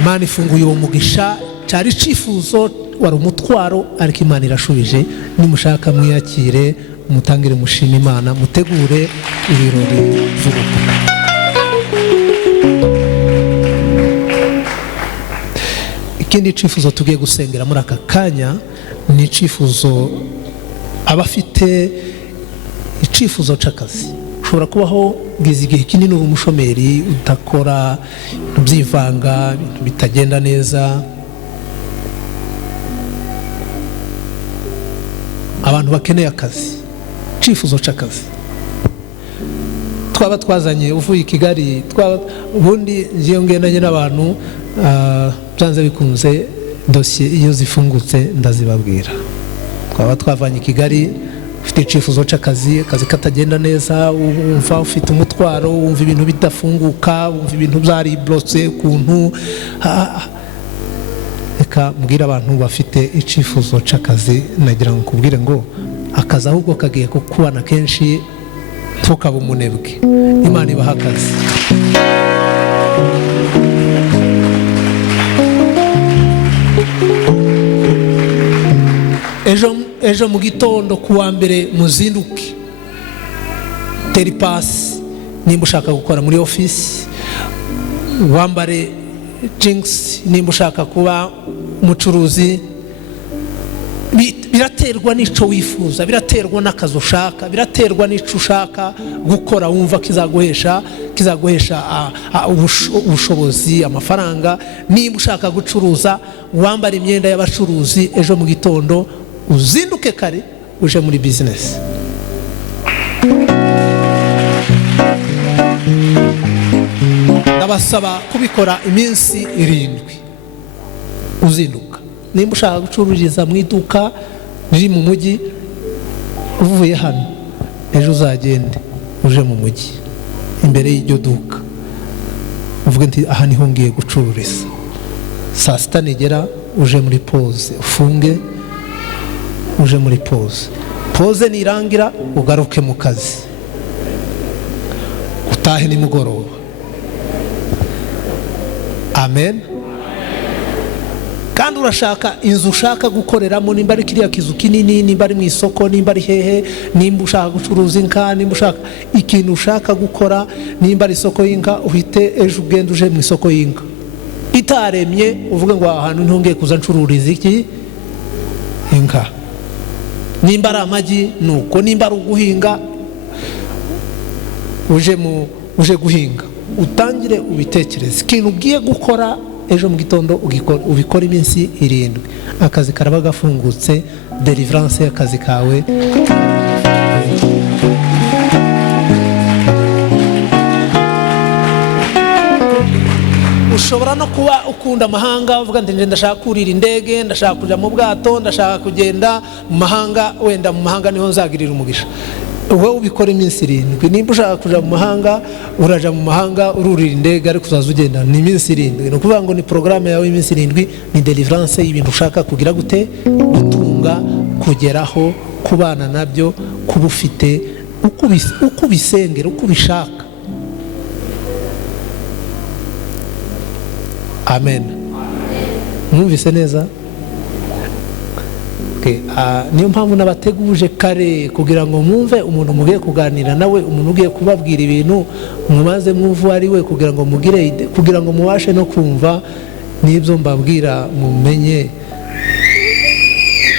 Imana ifunguye uwo mugisha. Cyari icyifuzo, wari umutwaro, ariko Imana irashubije. Nimushaka mwiyakire, mutangire mushima Imana, mutegure ibirori by'ubukwe. Ikindi cyifuzo tugiye gusengera muri aka kanya ni icyifuzo abafite icyifuzo cy'akazi. Ushobora kubaho bwiza igihe kinini uri umushomeri, udakora, byivanga, ibintu bitagenda neza. Abantu bakeneye akazi, icyifuzo cy'akazi. Twaba twazanye uvuye i Kigali, ubundi ngiye ngendanye n'abantu, byanze bikunze dosiye iyo zifungutse ndazibabwira. Twaba twavanye i Kigali, ufite icyifuzo cy'akazi, akazi katagenda neza, wumva ufite umutwaro, wumva ibintu bidafunguka, wumva ibintu byari blotse kuntu. Reka mbwira abantu bafite icyifuzo cy'akazi, nagira ngo kubwire ngo akazi ahubwo kagiye kukubana kenshi, ntukaba umunebwe. Imana ibaha akazi. Ejo mu gitondo kuwa mbere muzinduke, teri pasi. Nimba ushaka gukora muri ofisi, wambare jinx. Nimba ushaka kuba umucuruzi, biraterwa n'icyo wifuza, biraterwa n'akazi ushaka, biraterwa n'icyo ushaka gukora wumva kizaguhesha ubushobozi, amafaranga. Nimba ushaka gucuruza, wambara imyenda y'abacuruzi, ejo mu gitondo uzinduke kare uje muri business. Ndabasaba kubikora iminsi 7 uzinduka. Nimba ushaka gucururiza mu iduka riri mu mujyi, uvuye hano ejo uzagende uje mu mujyi, imbere y'iryo duka uvuge nti aha niho ngiye gucururiza. Saa sita nigera uje muri pause, ufunge uje muri pause nirangira ugaruke mu kazi, utahe nimugoroba. Amen. kandi urashaka inzu ushaka gukoreramo, nimba ari kiriya kizu kinini, nimba ari mu isoko, nimba ari hehe, nimba ushaka gucuruza inka, nimba ushaka ikintu ushaka gukora, nimba ari isoko y'inka, uhite ejo ugenda uje mu isoko y'inka itaremye, uvuge ngo ahantu ntongeye kuza ncururiza iki inka. Nimba ari amagi nuko, nimba ari uguhinga uje guhinga, utangire ubitekereze ikintu ugiye gukora ejo mu gitondo, ubikora iminsi 7, akazi karaba gafungutse. Delivrance y'akazi kawe. Ushobora no kuba ukunda amahanga, uvuga ngo ndashaka kurira indege, ndashaka kujya mu bwato, ndashaka kugenda mu mahanga, wenda mu mahanga niho nzagirira umugisha. Wowe ubikora iminsi 7. Nimba ushaka kujya mu mahanga, uraja mu mahanga ururira indege, ariko uzaza ugenda ni iminsi 7. No kuvuga ngo ni programme yawe iminsi 7, ni delivrance y'ibintu ushaka kugira gute, gutunga, kugeraho, kubana nabyo, kuba ufite uko ubisengera, uko ubishaka. Amen. Mwumvise neza? Niyo mpamvu nabateguje kare kugira ngo mwumve umuntu mugiye kuganira nawe, umuntu ugiye kubabwira ibintu, mumaze mwumve ari we, kugira ngo mugire ide, kugira ngo mubashe no kumva n'ibyo mbabwira mumenye.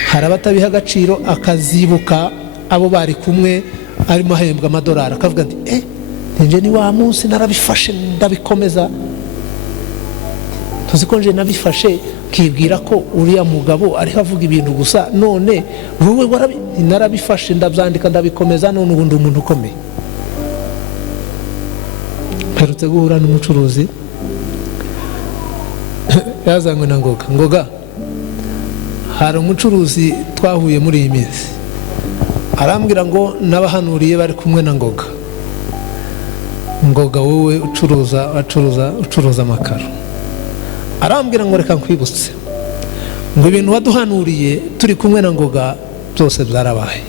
Hari abatabiha agaciro, akazibuka abo bari kumwe arimo ahembwa amadolari, akavuga ati nje ni wa munsi narabifashe ndabikomeza. Tuzikonje nabifashe, kibwira ko uriya mugabo ari havuga ibintu gusa, none wowe narabifashe ndabyandika ndabikomeza, none ubundi umuntu ukomeye. Perutse guhura n'umucuruzi yazanywe na Ngoga. Hari umucuruzi twahuye muri iyi minsi, arambwira ngo nabahanuriye bari kumwe na Ngoga wowe ucuruza amakaro. Arambwira ngo reka nkwibutse ngo ibintu waduhanuriye turi kumwe na Ngoga byose byarabaye.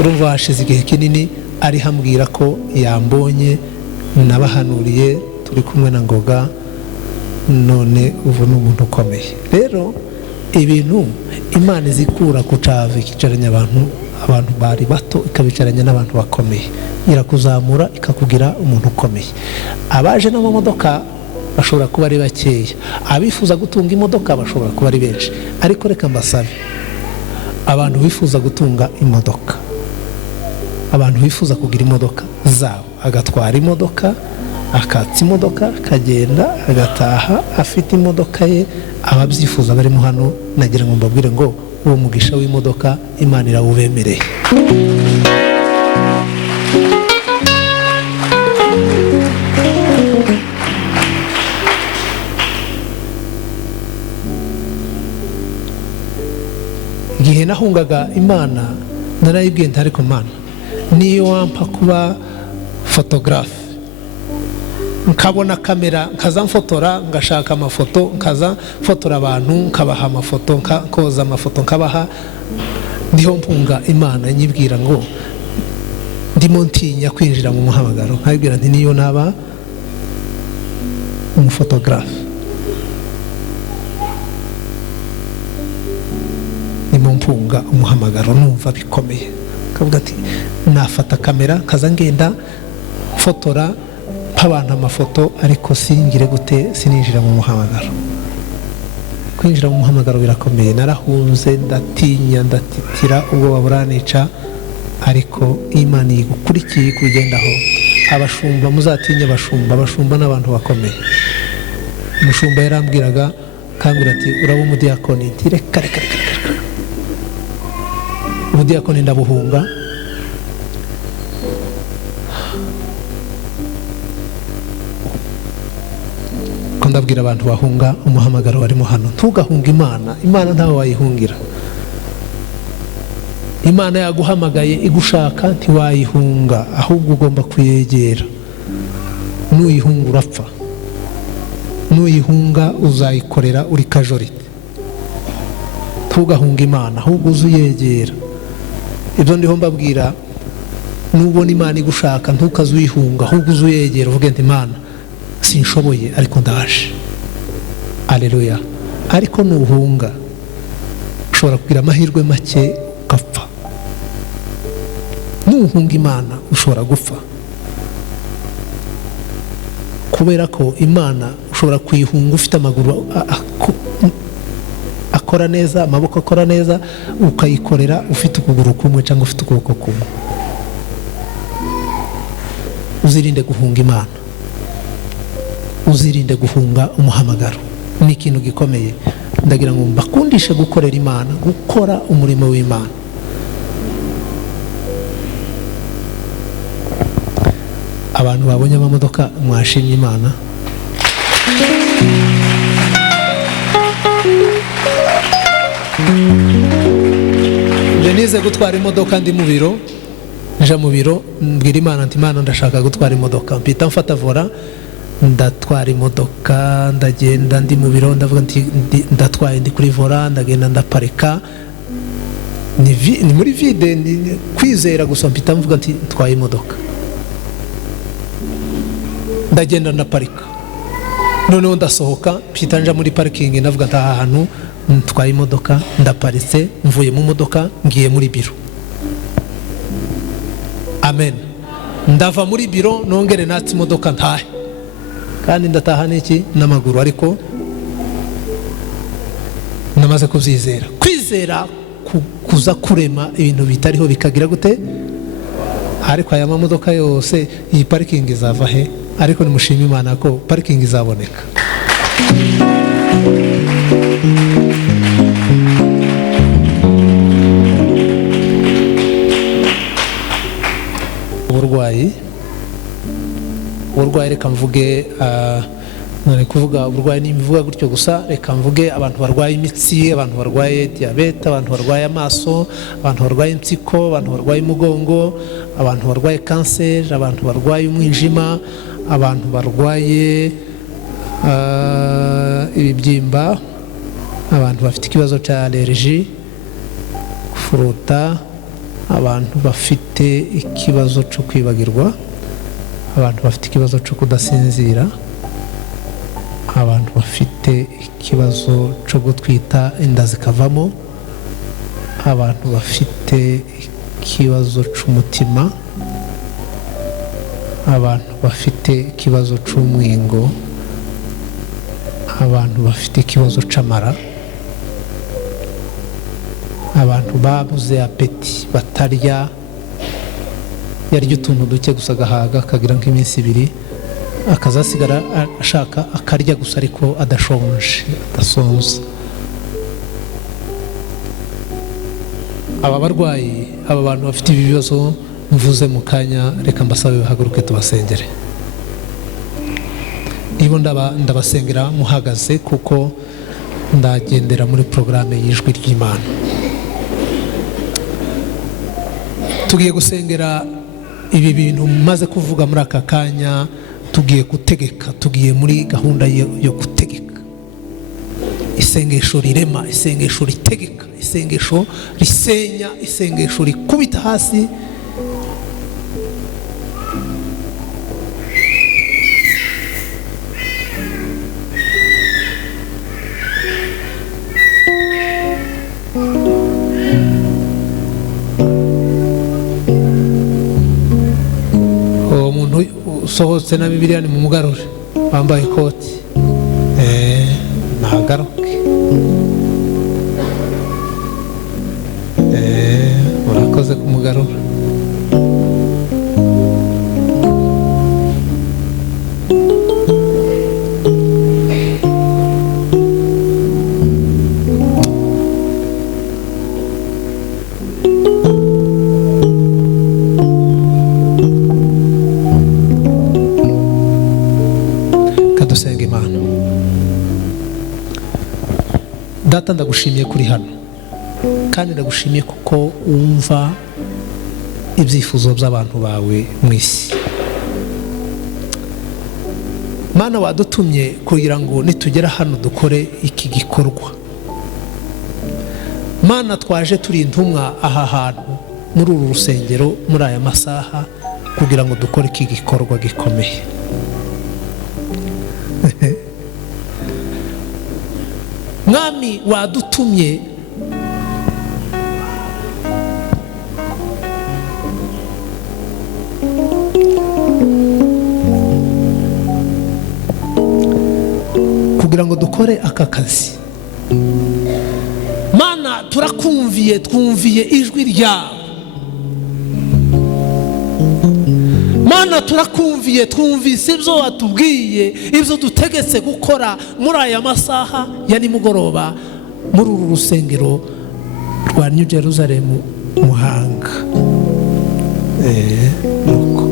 Urumva hashize igihe kinini ari hambwira ko yambonye nabahanuriye turi kumwe na Ngoga, none ubu ni umuntu ukomeye. Rero ibintu Imana izikura ku cave ikicaranya abantu bari bato, ikabicaranya n'abantu bakomeye, irakuzamura ikakugira umuntu ukomeye. Abaje n'amamodoka bashobora kuba ari bakeya, abifuza gutunga imodoka bashobora kuba ari benshi, ariko reka mbasabe abantu bifuza gutunga imodoka, abantu bifuza kugira imodoka zabo, agatwara imodoka, akatsa imodoka, akagenda agataha afite imodoka ye, ababyifuza barimo hano, nagira ngo mbabwire ngo uwo mugisha w'imodoka Imana irawubemereye. Igihe nahungaga Imana narayibwiye nti ariko Mana, niyo wampa kuba photographe, nkabona kamera nkaza mfotora, ngashaka amafoto nkaza mfotora abantu, nkabaha amafoto, koza amafoto nkabaha, ndiho mpunga Imana nyibwira ngo ndimo ntinya kwinjira mu muhamagaro, nkabwira nti niyo naba umufotographe, ndimo mpunga umuhamagaro, numva bikomeye. Kavuga ati nafata kamera kaza ngenda fotora abantu amafoto, ariko singire gute, sininjira mu muhamagaro. Kwinjira mu muhamagaro birakomeye, narahunze, ndatinya, ndatitira, ubwo baburanica, ariko Imana igukurikiye kugendaho. Abashumba muzatinya, abashumba n'abantu bakomeye. Umushumba yarambwiraga kambwira ati uraba umudiyakoni, nti reka umudiyakoni ndabuhunga. Ndabwira abantu bahunga umuhamagaro barimo hano, ntugahunga Imana ntawe wayihungira. Imana yaguhamagaye igushaka, ntiwayihunga, ahubwo ugomba kuyegera. Nuyihunga urapfa, nuyihunga uzayikorera uri kajorite. Ntugahunga Imana, ahubwo uzuyegera. Ibyo ndiho mbabwira, nubona Imana igushaka ntukazuyihunga, ahubwo uzuyegera, uvuge nti Imana sinshoboye ariko ndaje. Haleluya. Ariko nuhunga ushobora kugira amahirwe make ugapfa. Nuhunga Imana ushobora gupfa, kubera ko Imana ushobora kuyihunga ufite amaguru akora neza, amaboko akora neza, ukayikorera ufite ukuguru kumwe cyangwa ufite ukuboko kumwe. Uzirinde guhunga Imana, uzirinde guhunga umuhamagaro. Ni ikintu gikomeye. Ndagira ngo mbakundishe gukorera Imana, gukora umurimo w'Imana. Abantu babonye amamodoka mwashimye Imana. Nize gutwara imodoka ndi mu biro, nja mu biro mbwira Imana nti Imana ndashaka gutwara imodoka. Mpita mfata vora ndatwara imodoka, ndagenda ndi mu biro ndavuga nti ndatwaye ndi kuri vora, ndagenda ndaparika. Ni muri vide, kwizera gusa. Mpita mvuga nti ntwaye imodoka, ndagenda ndaparika. Noneho ndasohoka, mpita nja muri parking, ndavuga nti aha hantu ntwaye imodoka, ndaparitse, mvuye mu modoka ngiye muri biro. Amen. Ndava muri biro nongere natse imodoka ntahe, kandi ndataha n'iki n'amaguru, ariko namaze kubyizera. Kwizera kuza kurema ibintu bitariho bikagira gute. Ariko aya mamodoka yose, iyi parking izava he? Ariko nimushima Imana ko parking izaboneka. Uburwayi reka mvuge, nari kuvuga uburwayi nimvuga gutyo gusa. Reka mvuge abantu barwaye imitsi, abantu barwaye diabete, abantu barwaye amaso, abantu barwaye insiko, abantu barwaye umugongo, abantu barwaye cancer, abantu barwaye umwijima, abantu barwaye ibibyimba, abantu bafite ikibazo cya allergie, kufuruta, abantu bafite ikibazo cyo kwibagirwa, abantu bafite ikibazo cyo kudasinzira, abantu bafite ikibazo cyo gutwita inda zikavamo, abantu bafite ikibazo cy'umutima, abantu bafite ikibazo cy'umwingo, abantu bafite ikibazo cy'amara, abantu babuze apeti, batarya, yarya utuntu duke gusa agahaga, akagira nk'iminsi 2, akazasigara ashaka akarya gusa ariko adashonje, adasonza. Aba barwayi, aba bantu bafite ibibazo mvuze mu kanya, reka mbasabe bahaguruke tubasengere. Nibo ndabasengera muhagaze, kuko ndagendera muri programme y'ijwi ry'Imana. Tugiye gusengera ibi bintu maze kuvuga muri aka kanya. Tugiye gutegeka, tugiye muri gahunda yo gutegeka. Isengesho rirema, isengesho ritegeka, isengesho risenya, isengesho rikubita hasi. Sohotse na Bibiliya ni mumugarure, wambaye ikoti, nahagaruke. Murakoze kumugarura. Data, ndagushimiye kuri hano, kandi ndagushimiye kuko wumva ibyifuzo by'abantu bawe mu isi. Mana, wadutumye kugira ngo nitugera hano dukore iki gikorwa. Mana, twaje turi intumwa aha hantu muri uru rusengero muri aya masaha kugira ngo dukore iki gikorwa gikomeye. mwami wadutumye kugira ngo dukore aka kazi. Mana turakumviye, twumviye ijwi ryawe. Mana turakumviye, twumvise ibyo watubwiye, ibyo dutegetse gukora muri aya masaha ya nimugoroba muri uru rusengero rwa New Jerusalem Muhanga. Nuko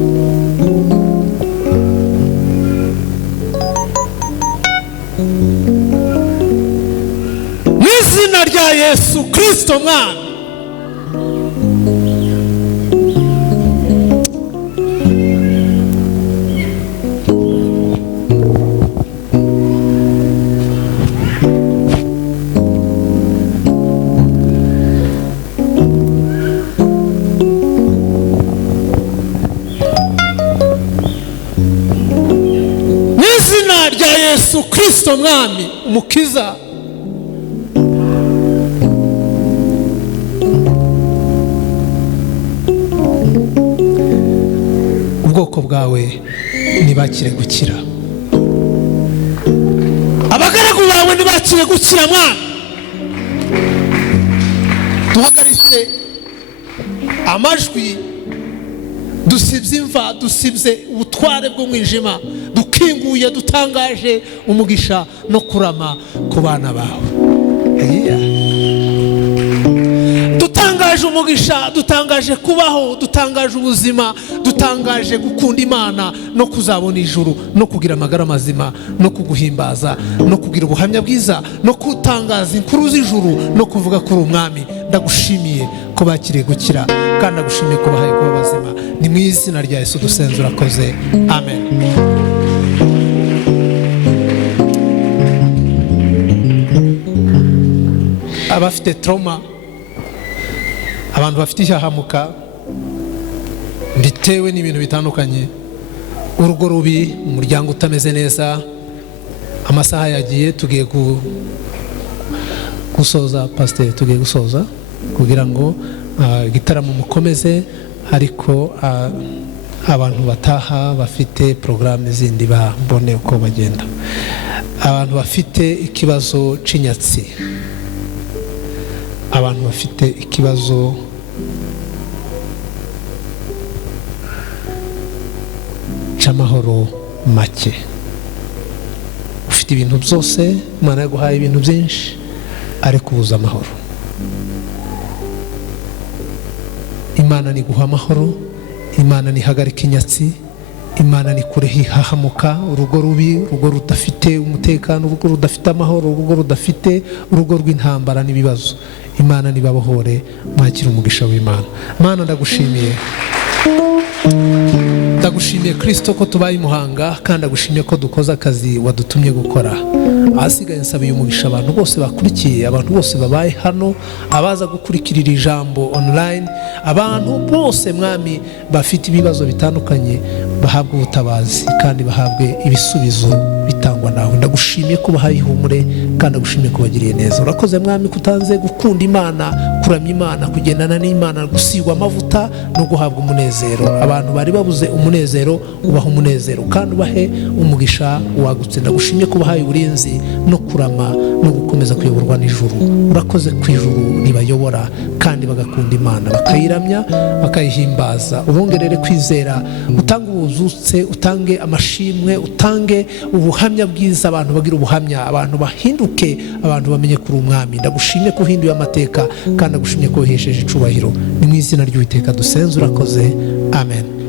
mu izina rya Yesu Kristo mwana, Yesu Kristo mwami umukiza, ubwoko bwawe nibakire gukira, abagaragu bawe nibakire gukira mwana. Duhagaritse amajwi, dusibye imva, dusibye ubutware bw'umwijima, dukinguye dutangaje umugisha no kurama ku bana bawe. Dutangaje umugisha, dutangaje kubaho, dutangaje ubuzima, dutangaje gukunda Imana no kuzabona ijuru no kugira amagara mazima no kuguhimbaza no kugira ubuhamya bwiza no kutangaza inkuru z'ijuru no kuvuga kuri umwami. Ndagushimiye ko bakiriye gukira kandi ndagushimiye ko bahaye kuba bazima. Ni mu izina rya Yesu dusenze urakoze, amen. Abafite trauma, abantu bafite ihahamuka bitewe n'ibintu bitandukanye, urugo rubi, umuryango utameze neza, amasaha yagiye, tugiye gusoza. Pastor, tugiye gusoza kugira ngo igitaramo mukomeze, ariko abantu bataha bafite programme zindi babone uko bagenda. Abantu bafite ikibazo c'inyatsi, abantu bafite ikibazo c'amahoro make, ufite ibintu byose, Imana yaguhaye ibintu byinshi ariko ubuza amahoro. Imana niguha amahoro, Imana nihagarika inyatsi, Imana nikureho ihahamuka, urugo rubi, urugo rudafite umutekano, urugo rudafite amahoro, urugo rudafite, urugo rw'intambara n'ibibazo. Imana nibabohore, mwakira umugisha w'Imana. Mana ndagushimiye, ndagushimiye Kristo ko tubaye Muhanga, kandi ndagushimiye ko dukoze akazi wadutumye gukora. Ahasigaye nsabiye umugisha abantu bose bakurikiye, abantu bose babaye hano, abaza gukurikirira ijambo online, abantu bose mwami bafite ibibazo bitandukanye bahabwe ubutabazi kandi bahabwe ibisubizo bitangwa nawe. Ndagushimiye ko bahaye ihumure kandi ndagushimiye ko bagiriye neza. Urakoze mwami kutanze gukunda Imana, kuramya Imana, kugendana n'Imana, gusigwa amavuta no guhabwa umunezero. Abantu bari babuze umunezero ubaha umunezero kandi ubahe umugisha wagutse. Ndagushimiye ko bahaye uburinzi no kurama no gukomeza kuyoborwa n'ijuru. Urakoze ku ijuru ribayobora kandi bagakunda Imana, bakayiramya, bakayihimbaza. Ubongerere kwizera, utange ubuzutse, utange amashimwe, utange ubuhamya bwiza, abantu bagira ubuhamya, abantu bahinduke, abantu bamenye kuri umwami. Ndagushimye ko uhinduye amateka kandi ndagushimye ko uhesheje icubahiro. Ni mu izina ry'Uwiteka dusenze urakoze, amen.